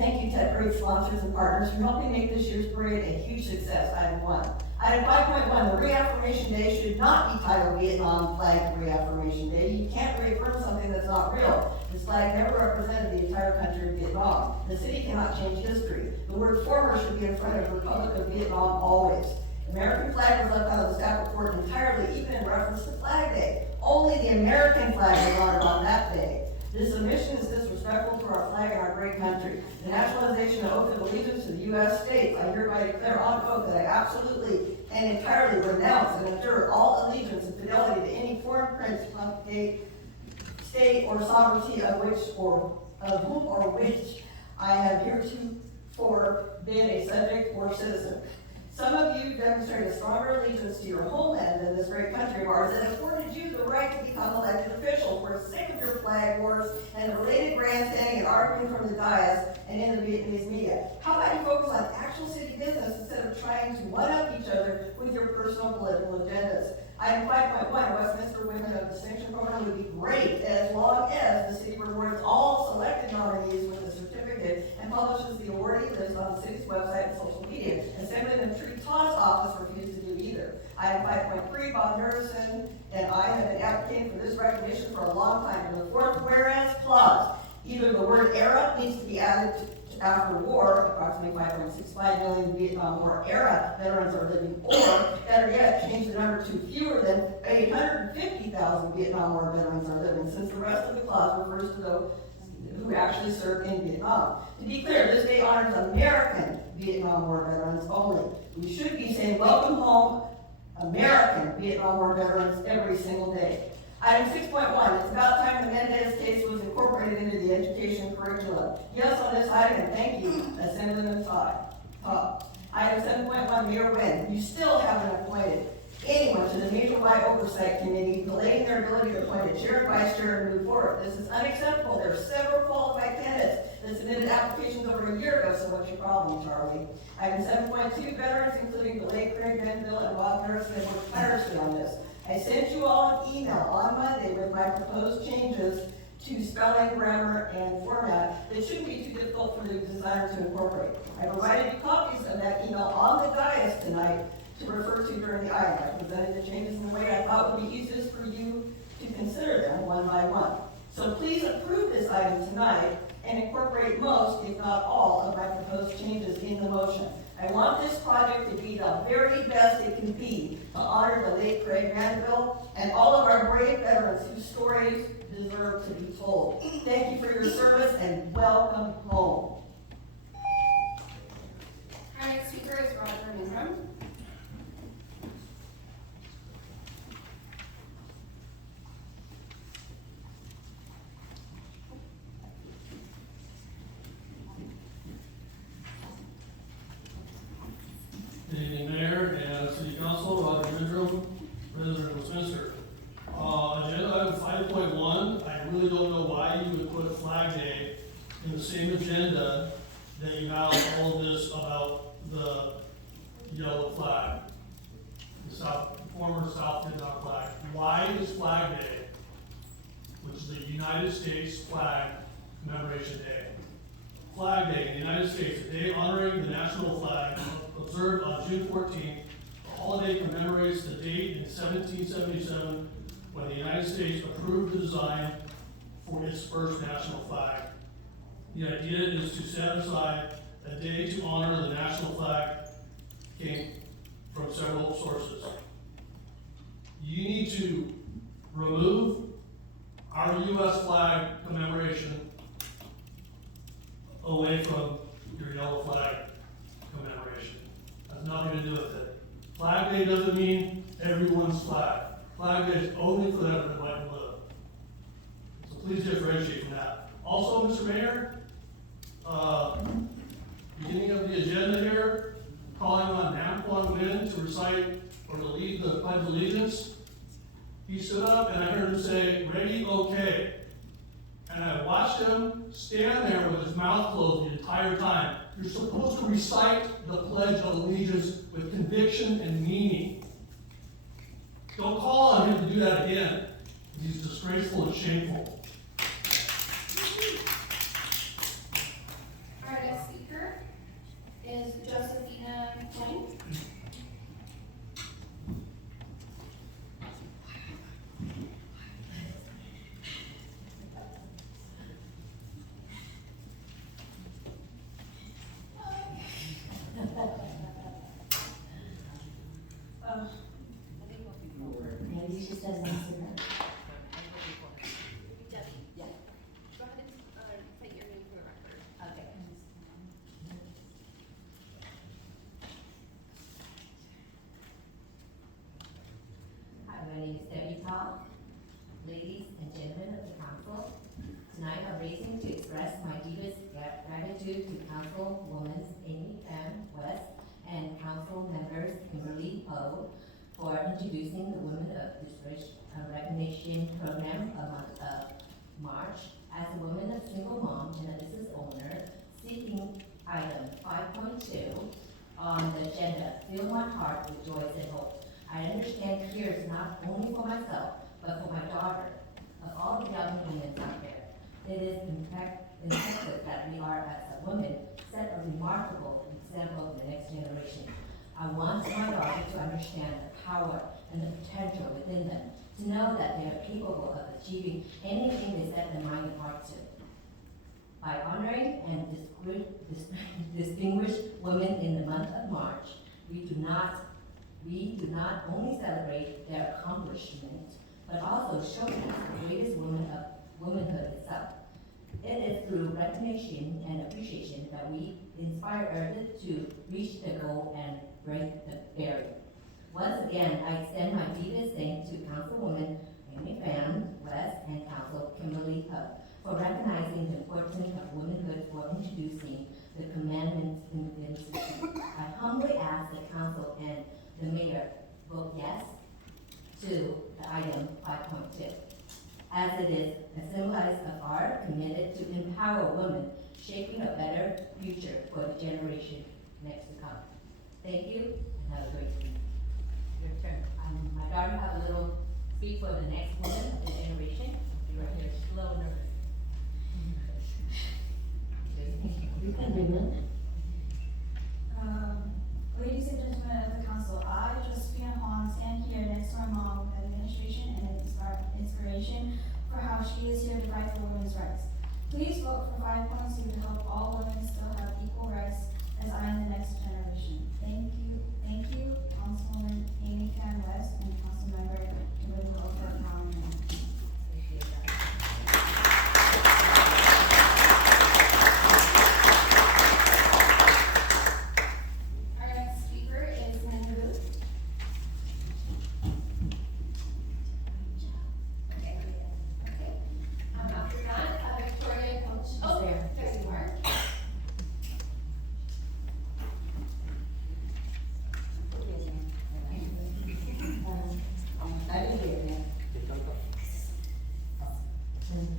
thank you to great sponsors and partners for helping make this year's parade a huge success. Item 1. Item 5.1, the reaffirmation day should not be titled Vietnam Flag Reaffirmation Day. You can't reaffirm something that's not real. This flag never represented the entire country of Vietnam. The city cannot change history. The word former should be in front of Republic of Vietnam always. American flag was left out of the staff report entirely, even in reference to Flag Day. Only the American flag was honored on that day. This omission is disrespectful to our flag and our great country. The nationalization of oath of allegiance to the U.S. states, I hereby declare on oath that I absolutely and entirely renounce and abjure all allegiance and fidelity to any foreign prince, state, or sovereignty of which or of whom or which I have heretofore been a subject or citizen. Some of you demonstrate a stronger allegiance to your homeland than this great country of ours that afforded you the right to become elected officials. We're sick of your flag wars and the related grandstanding and arguing from the dais and in the Vietnamese media. How about you focus on actual city business instead of trying to one-up each other with your personal political agendas? Item 5.1, Westminster Women of Distinction Program would be great as long as the city rewards all selected nominees with a certificate and publishes the awardee list on the city's website and social media. Assemblyman Tree Todd's office refused to do either. Item 5.3, Bob Harrison and I have been advocating for this recognition for a long time. In the fourth whereas clause, either the word era needs to be added after war, approximately 5.65 million Vietnam War era veterans are living, or better yet, change the number to fewer than 850,000 Vietnam War veterans are living, since the rest of the clause refers to those who actually served in Vietnam. To be clear, this day honors American Vietnam War veterans only. We should be saying welcome home American Vietnam War veterans every single day. Item 6.1, it's about time the Mendez case was incorporated into the education curriculum. Yes on this item, and thank you, Assemblyman Todd. Item 7.1, Mayor Nguyen, you still haven't appointed anyone to the Major Y Oversight Committee, delaying their ability to appoint a chair and vice chair and move forward. This is unacceptable. There are several qualified candidates that submitted applications over a year ago, so what's your problem, Charlie? Item 7.2, veterans, including the late Craig Grenville and Bob Harrison, have worked tirelessly on this. I sent you all an email on Monday with my proposed changes to spelling, grammar, and format that shouldn't be too difficult for the designer to incorporate. I provided you copies of that email on the dais tonight to refer to during the item. I presented the changes in the way I thought would be easiest for you to consider them one by one. So please approve this item tonight and incorporate most, if not all, of my proposed changes in the motion. I want this project to be the very best it can be to honor the late Craig Grenville and all of our brave veterans whose stories deserve to be told. Thank you for your service and welcome home. Our next speaker is Roger Ingram. Good evening, Mayor and City Council. Roger Ingram, President of Westminster. Agenda item 5.1, I really don't know why you would put Flag Day in the same agenda that you have all of this about the yellow flag, the former South Vietnam flag. Why is Flag Day, which is the United States flag commemoration day? Flag Day in the United States, a day honoring the national flag, observed on June 14th. The holiday commemorates the date in 1777 when the United States approved the design for its first national flag. The idea is to set aside a day to honor the national flag. Came from several sources. You need to remove our U.S. flag commemoration away from your yellow flag commemoration. Has nothing to do with it. Flag Day doesn't mean everyone's flag. Flag Day is only for them in white and blue. So please differentiate from that. Also, Mr. Mayor, beginning of the agenda here, calling on Nam Quang Nguyen to recite or to lead the Pledge of Allegiance. He stood up and I heard him say, "Ready, okay." And I watched him stand there with his mouth closed the entire time. You're supposed to recite the Pledge of Allegiance with conviction and meaning. Don't call on him to do that again. He's disgraceful and shameful. Our next Maybe she said nice to her. Debbie, Yeah. go ahead and cite your name for the record. Okay. Hi, my name is Debbie Tong. Ladies and gentlemen of the council, tonight I'm raising to express my deepest gratitude to Councilwoman Amy Pham West and Council members Kimberly Ho for introducing the Women of Discouraged Recognition Program a month of March. As a woman, a single mom, and a business owner, seeking item 5.2 on the agenda, fill my heart with joy and hope. I understand tears not only for myself, but for my daughter, of all the young women out there. It is imperative that we are, as a woman, set a remarkable example of the next generation. I want my daughter to understand the power and the potential within them, to know that they are capable of achieving anything they set their mind and heart to. By honoring and distinguish women in the month of March, we do not only celebrate their accomplishment, but also showcase the greatest woman of womanhood itself. It is through recognition and appreciation that we inspire others to reach the goal and break the barrier. Once again, I extend my deepest thanks to Councilwoman Amy Pham West and Council Kimberly Ho for recognizing the importance of womanhood, for introducing the commandments in the institute. I humbly ask the council and the mayor vote yes to the item 5.2, as it is a symbol of our committed to empower women, shaping a better future for the generation next to come. Thank you, and have a great week. Your turn. My daughter have a little speak for the next woman of the generation. You are here, she's a little nervous. You can do it. Ladies and gentlemen of the council, I, Josephina Hong, stand here next to my mom with administration and inspiration for how she is here to fight for women's rights. Please vote for 5.2 to help all women still have equal rights as I am the next generation. Thank you, Councilwoman Amy Pham West and Councilmember Kimberly Ho for empowering me. Our next speaker is Mandu. Okay. After that, Victoria Coach. Oh, there you are.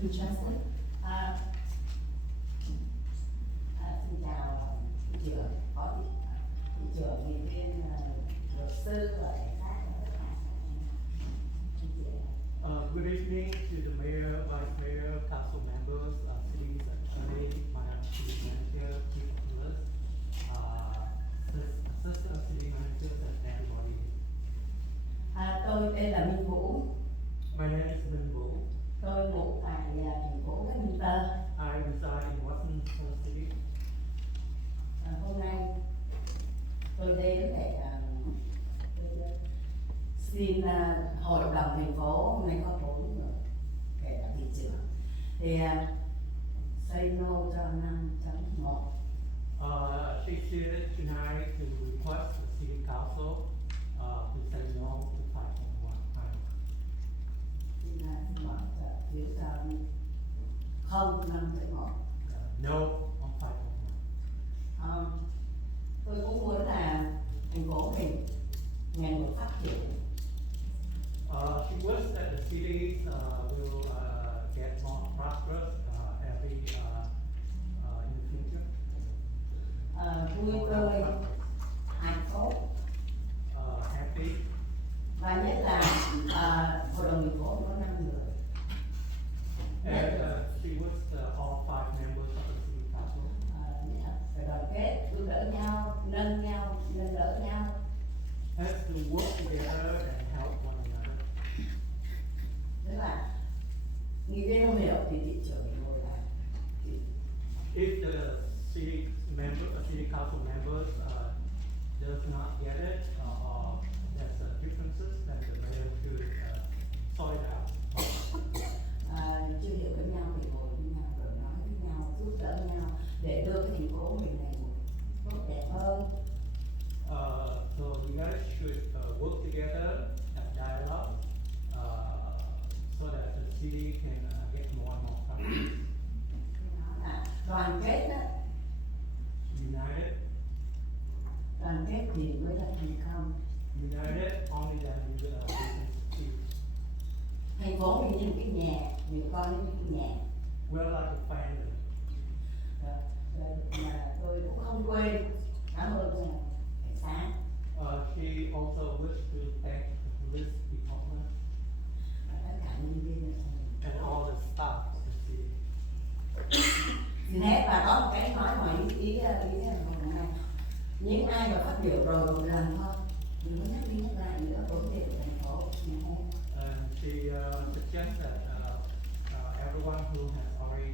Từ Justin. Xin chào thị trưởng, phó thị trưởng, nghị viên, luật sư và cảnh sát. Good evening to the mayor, vice mayor, council members, city attorney, madam city manager, chief of police, assistant city managers, and everybody. Tôi tên là Minh Vũ. My name is Minh Vũ. Tôi ngụ tại thành phố Westminster. I reside in Washington City. Hôm nay tôi đến để xin hội đồng thành phố, hôm nay có 4 người kể cả thị trưởng, thì say no cho 5.1. She's here tonight to request the city council to say no to 5.1. Xin bảo trợ phía sau không 5.1. No on 5.1. Tôi cũng muốn là thành phố mình ngày một phát triển. She wishes that the cities will get more prosperous every in the future. Vui tươi, hạnh phúc, happy. và nhất là hội đồng thành phố có 5 người. And she was all 5 members of the city council. Phải đoàn kết, giúp đỡ nhau, nâng đỡ nhau. Has to work together and help one another. Tức là nghị viên không hiểu thì thị trưởng ngồi lại. If the city council members city can get more and more properties. Đoàn kết đó, United, đoàn kết thì mới là thành công. united only then we will succeed. Thành phố thì như cái nhà, nhiều con như cái nhà. We're like a family. Mà tôi cũng không quên cảm ơn cảnh sát. She also wished to thank the police department Và tất cả nhân viên ở đây. and all the staff of the city. Xin hết và có một cái nói ngoài ý là hôm nay những ai mà phát biểu rồi một lần thôi đừng có nhắc đi nhắc lại nữa vấn đề của thành phố. And she suggests that everyone who has already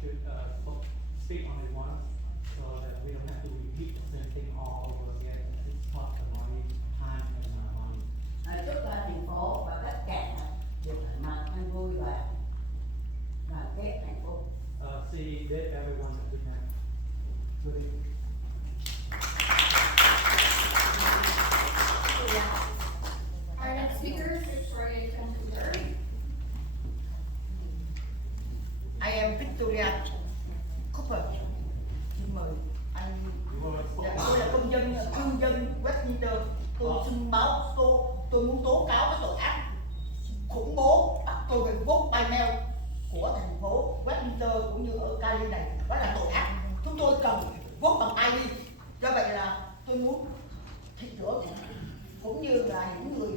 should speak only once, so that we don't have to repeat the same thing all over again. It's cost the money, time, and money. Chúc thành phố và tất cả đều thoải mái, an vui và kết hạnh phúc. See that everyone at Việt Nam. Good evening. Our next speaker is Victoria Computer. I am Victoria Cooper. Xin mời anh. Dạ, tôi là công dân Westminster. Tôi xin báo tôi muốn tố cáo cái tội ác khủng bố bắt tôi về vote by mail của thành phố Westminster cũng như ở Cali này. Đó là tội ác. Chúng tôi cần vote bằng ID. Do vậy là tôi muốn thị trưởng cũng như là những người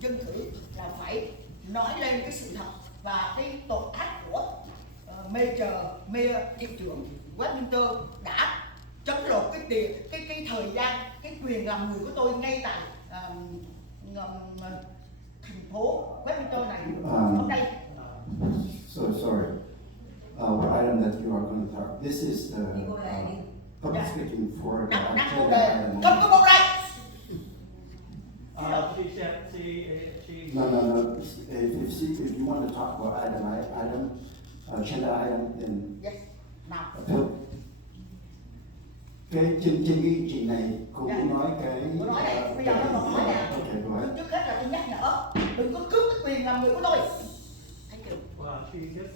dân cử là phải nói lên cái sự thật và cái tội ác của Mayor thị trưởng Westminster đã chấn lột cái thời gian, cái quyền làm người của tôi ngay tại thành phố Westminster này. Hôm nay So sorry. What item that you are going to talk? This is the public speaking for the đặt vô agenda đề item. không có một đây. She said she. No. If you want to talk about agenda item, then Yes. Nào. cái trên cái chị này cô muốn nói cái Tôi nói này, bây giờ nó còn nói nè. Okay, go ahead. Trước hết là tôi nhắc nhở đừng có cướp cái quyền làm người của tôi. Thank you. Well, she just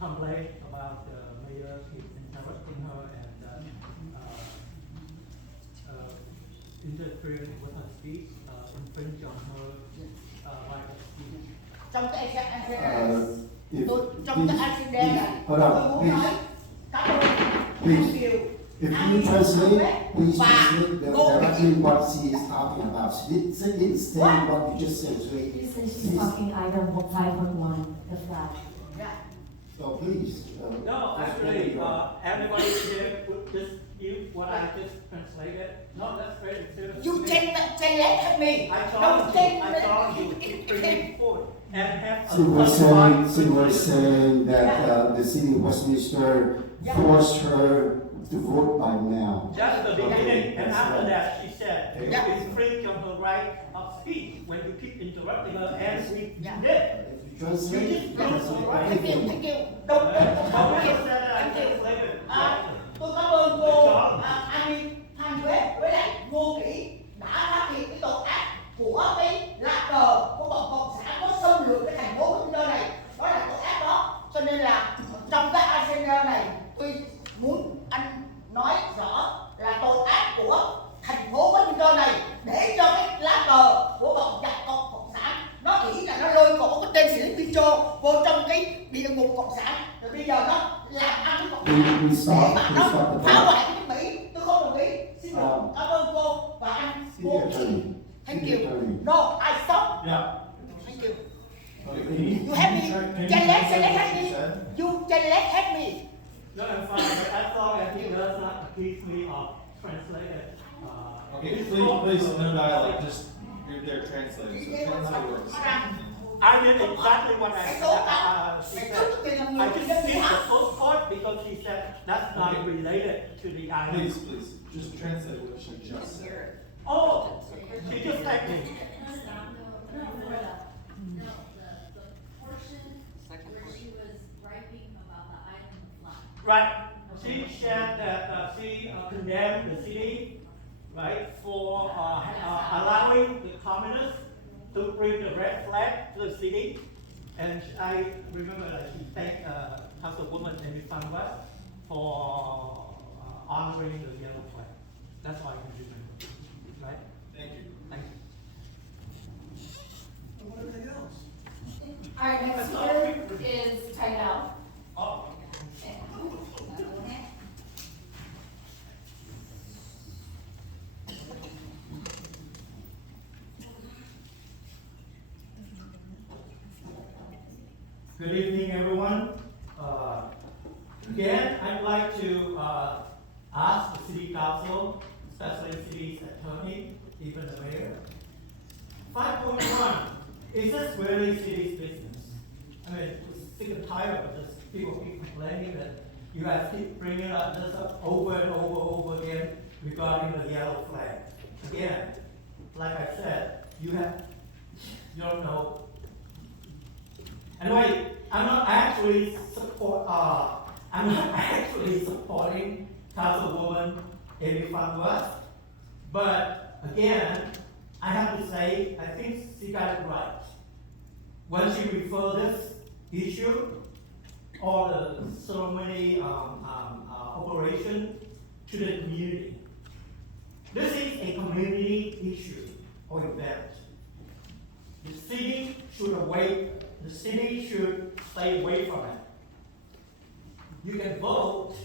complained about the mayor keep interrupting her and interfering with her speech, infringe on her right of speech. Trong cái Hold on, tôi muốn nói cảm ơn please. điều If you translate, please translate directly what she is talking about. She didn't say what you just said. So She says she's talking item 5.1, the flag. So please. No, actually, everybody here would just use what I just translated. No, that's very serious. You translate me. I Don't told you to bring forward and have She was saying that the city of Westminster forced her to vote by mail. That's the beginning, and after that, she said, you infringe on her right of speech when you keep interrupting her, and we did. Translate. Thank you. Don't. Tôi cảm ơn cô Annie Phan Huế với lại Ngô Kỷ đã phát hiện cái tội ác của cái lá cờ của bọn cộng sản có xâm lược cái thành phố Westminster này. Đó là tội ác đó. Cho nên là trong cái agenda này tôi muốn anh nói rõ là tội ác của thành phố Westminster này để cho cái lá cờ của bọn cộng sản nó nghĩ là nó lôi cổ cái tên sĩ Pinchot vô trong cái địa ngục cộng sản rồi bây giờ nó làm ăn với cộng sản để mà nó phá hoại cái nước Mỹ. Tôi không đồng ý. Xin lỗi. Cảm ơn cô và anh. Cô. Thank you. No, I stop. Yeah. Thank you. You have me. Select me. You select me. No, I'm fine, but as long as he does not accuse me of translated. Okay, please, no dialogue, just, you're there translating, so translate works. I did exactly what I said. I just skipped the first part because she said that's not related to the item. Please, just translate what she just said. Oh, she just said me. Right. She said that she condemned the city, right, for allowing the communists to bring the red flag to the city. And I remember that she thanked Councilwoman Amy Phan West for honoring the yellow flag. That's why I can remember, right? Thank you. Thank you. Anything else? Our next speaker is Tidal. Oh. Good evening, everyone. Again, I'd like to ask the City Council, especially the city's attorney, even the mayor. 5.1, is this really city's business? I mean, we're sick and tired of this. People keep complaining that you guys keep bringing up this up over and over again regarding the yellow flag. Again, like I said, you don't know. Anyway, I'm not actually supporting Councilwoman Amy Phan West, but again, I have to say, I think she got it right. When she referred this issue or the ceremony operation to the community. This is a community issue or event. The city should stay away from it. You can vote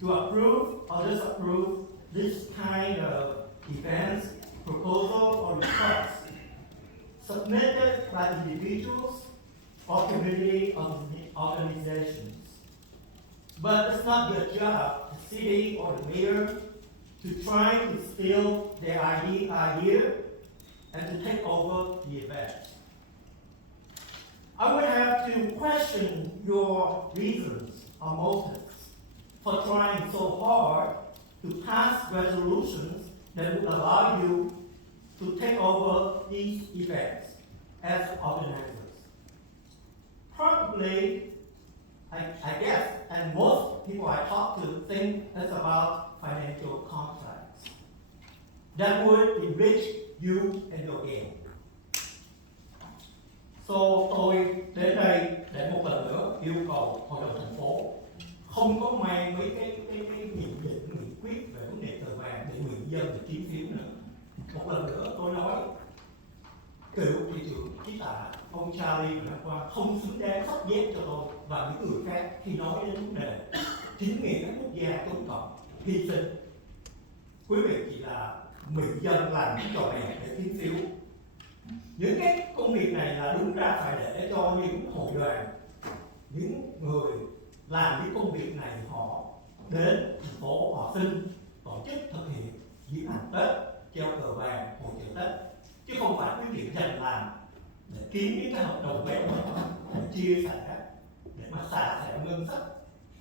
to approve or disapprove this kind of events, proposal, or request submitted by individuals or community organizations. But it's not your job, the city or the mayor, to try to steal their idea and to take over the event. I would have to question your reasons or motives for trying so hard to pass resolutions that would allow you to take over these events as organizers. Probably, I guess, and most people I talk to think it's about financial contracts that would enrich you and your game. So tôi đến đây để một lần nữa yêu cầu Hội đồng thành phố không có mang mấy cái nghị định, nghị quyết về vấn đề cờ vàng để người dân được chiếm phiếu nữa. Một lần nữa tôi nói cựu thị trưởng Chí Tạ, ông Charlie vừa qua không xứng đáng sắp ghét cho tôi và những người khác khi nói đến vấn đề chính nghĩa các quốc gia công cộng hy sinh. Quý vị chỉ là mỹ dân làm những trò này để kiếm phiếu. Những cái công việc này là đúng ra phải để cho những hội đoàn, những người làm những công việc này họ đến thành phố, họ xin tổ chức thực hiện diễn hành Tết, treo cờ vàng, hội chợ Tết, chứ không phải cái chuyện dành làm để kiếm những cái hợp đồng béo để chia sẻ, để mà xả thẻ ngân sách,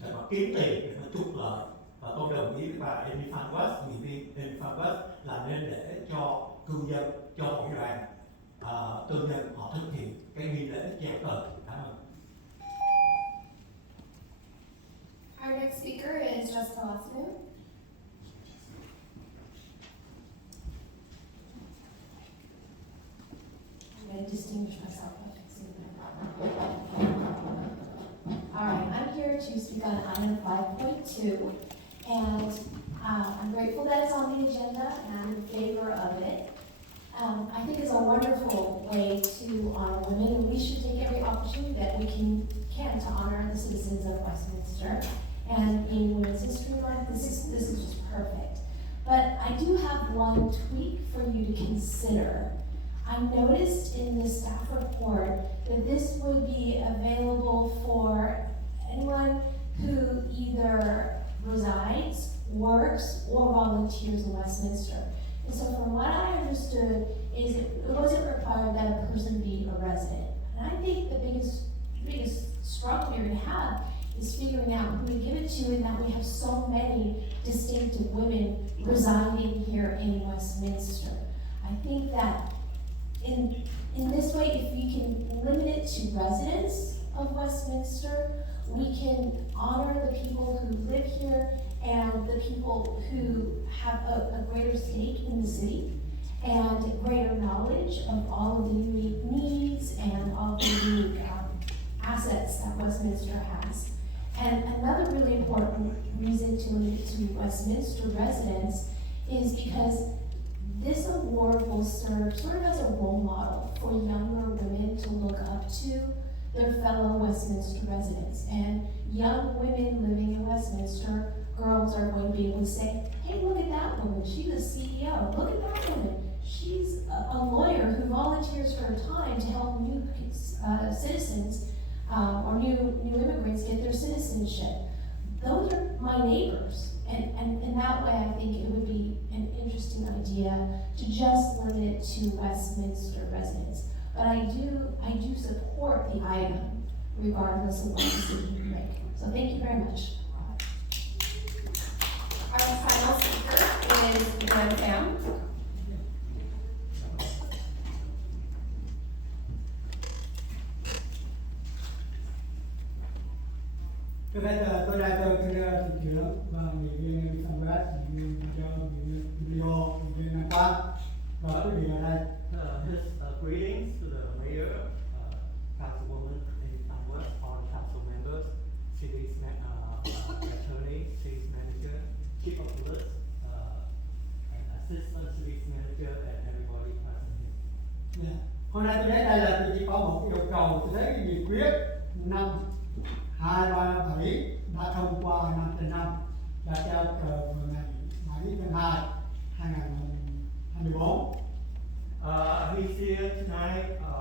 để mà kiếm tiền, để mà trục lợi. Và tôi đồng ý với bà Amy Phan West, nghị viên Amy Phan West là nên để cho cư dân, cho hội đoàn tư nhân họ thực hiện cái nghi lễ treo cờ. Cảm ơn. Our next speaker is Jessica Wassman. I'm going to distinguish myself by fixing that. All right, I'm here to speak on item 5.2, and I'm grateful that it's on the agenda, and I'm in favor of it. I think it's a wonderful way to honor women, and we should take every opportunity that we can to honor the citizens of Westminster. And in Women's History Month, this is just perfect. But I do have one tweak for you to consider. I noticed in the staff report that this would be available for anyone who either resides, works, or volunteers in Westminster. And so from what I understood is it wasn't required that a person be a resident. And I think the biggest struggle you're gonna have is figuring out who to give it to, and that we have so many distinctive women residing here in Westminster. I think that in this way, if we can limit it to residents of Westminster, we can honor the people who live here and the people who have a greater stake in the city and greater knowledge of all of the unique Westminster residents is because this award will serve sort of as a role model for younger women to look up to their fellow Westminster residents. And young women living in Westminster, girls are going to be able to say, hey, look at that woman, she's a CEO. Look at that woman, she's a lawyer who volunteers her time to help new citizens or new immigrants get their citizenship. Those are my neighbors. And in that way, I think it would be an interesting idea to just limit it to Westminster residents. But I do support the item, regardless of what decision you make. So thank you very much. Our final speaker is Gwen Pham. Trước hết tôi là thị trưởng và ủy viên Samrat, ủy viên video, ủy viên Nam Quang và quý vị ở đây. His greetings to the mayor, councilwoman in Tamworth, all the council members, city's attorney, city's manager, chief of police, assistant city's manager, and everybody present here. Yeah. Hôm nay tôi đến đây là tôi chỉ có một yêu cầu. Tôi thấy cái nghị quyết năm 237 đã thông qua năm trên năm, đã treo cờ vào ngày 7/2/2024. He's here tonight to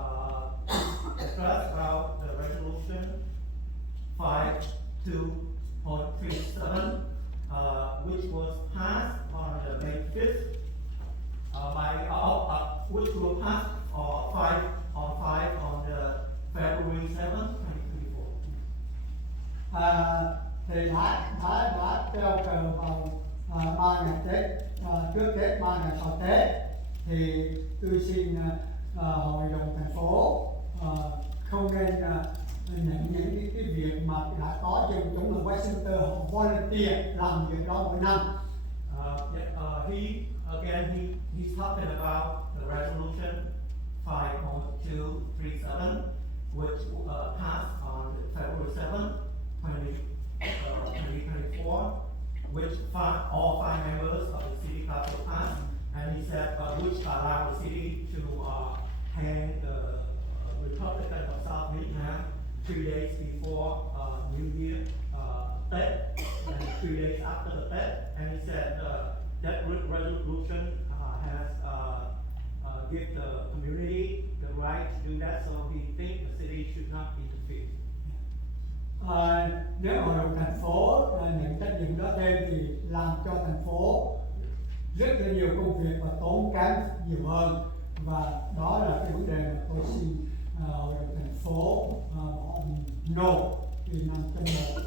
discuss about the resolution 52.37, which was passed on the May 5th which will pass on 5 on the February 7th, 2024. Thì đã treo cờ vào 3 ngày Tết, trước Tết 3 ngày sau Tết. Thì tôi xin hội đồng thành phố không nên nhận những cái việc mà đã có trong chúng là Westminster họ volunteer làm việc đó mỗi năm. He's talking about the resolution 5.237, which passed on February 7th, 2024, which all 5 members of the city council passed, and he said which allowed the city to hang the Republican of South Vietnam 2 days before New Year Tet, and 2 days after the Tet, and he said that resolution has give the community the right to do that, so he thinks the city should not interfere. Nếu hội đồng thành phố nhận trách nhiệm đó thêm thì làm cho thành phố rất là nhiều công việc và tốn kém nhiều hơn, và đó là cái vấn đề mà tôi xin hội đồng thành phố bỏ no vì nằm trong một.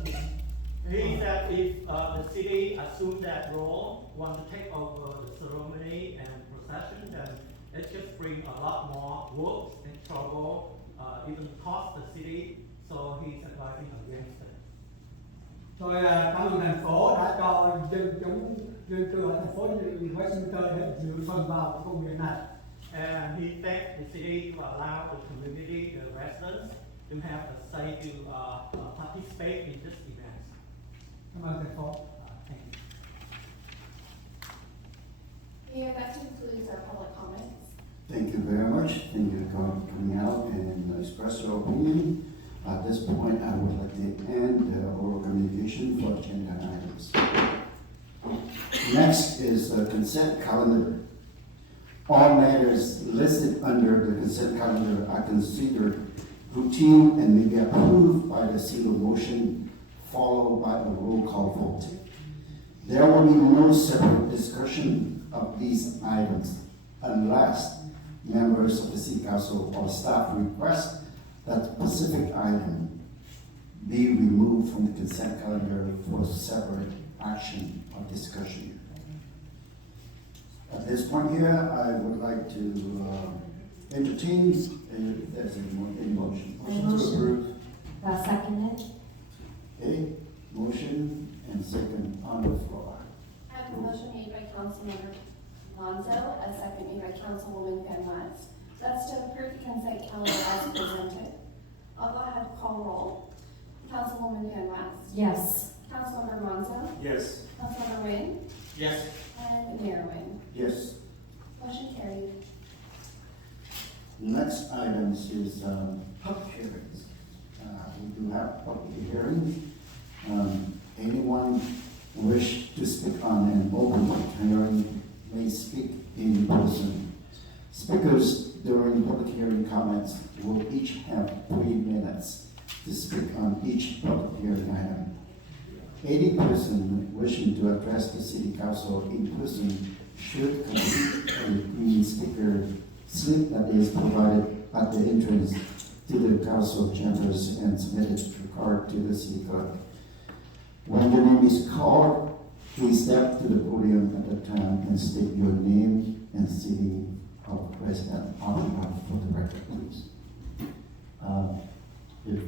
He said if the city assumed that role, want to take over the ceremony and procession, then it just bring a lot more work and trouble, even cost the city. So he's advising against it. Tôi cảm ơn thành phố đã cho dân cư ở thành phố Westminster để dự phần vào công việc này. And he thanked the city to allow the community, the residents, to have a say to participate in this event. Cảm ơn thành phố. Thank you. Yeah, that concludes our public comments. Thank you very much. Thank you for coming out and express your opinion. At this point, I would like to end the oral communication for agenda items. Next is the consent calendar. All matters listed under the consent calendar are considered routine and may be approved by the single motion, followed by a roll call vote. There will be no separate discussion of these items unless members of the City Council or staff request that specific item be removed from the consent calendar for separate action or discussion. At this point here, I would like to entertain if there's any motion. Motion to approve. Seconded. Okay, motion and second on the floor. I have a motion made by Councilmember Lonzo, a second made by Councilwoman Van West. That's to approve the consent calendar as presented. I'll go ahead and call roll. Councilwoman Van West? Yes. Councilmember Monzo? Yes. Councilmember Wynn, Yes. and Mayor Wynn. Yes. Motion carried. Next item is public hearings. We do have public hearing. Anyone wish to speak on an open hearing may speak in person. Speakers during public hearing comments will each have 3 minutes to speak on each public hearing item. Any person wishing to address the city council in person should complete a green speaker slip that is provided at the entrance to the council chambers and submitted card to the city clerk. When your name is called, please step to the podium at the time and state your name and city of resident on behalf for the record, please. If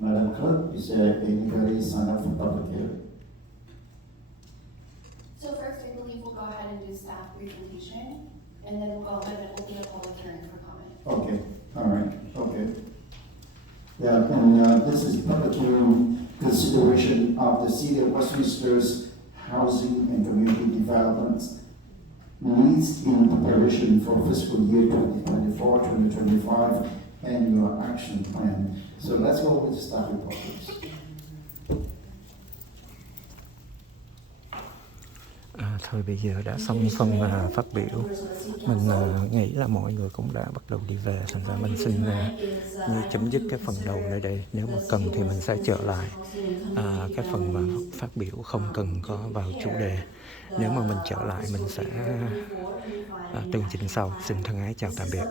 Madam Clerk, is there anybody sign up for public hearing? So first, I believe we'll go ahead and do staff presentation, and then we'll go ahead and open a public hearing for comment. Okay, all right, okay. Yeah, and this is public hearing consideration of the City of Westminster's housing and community developments needs in preparation for fiscal year 2024-2025 annual action plan. So let's go with the staff report, please. Thôi bây giờ đã xong phần phát biểu. Mình nghĩ là mọi người cũng đã bắt đầu đi về, thành ra mình xin như chấm dứt cái phần đầu nơi đây. Nếu mà cần thì mình sẽ trở lại cái phần mà phát biểu không cần có vào chủ đề. Nếu mà mình trở lại mình sẽ tường trình sau. Xin thân ái chào tạm biệt.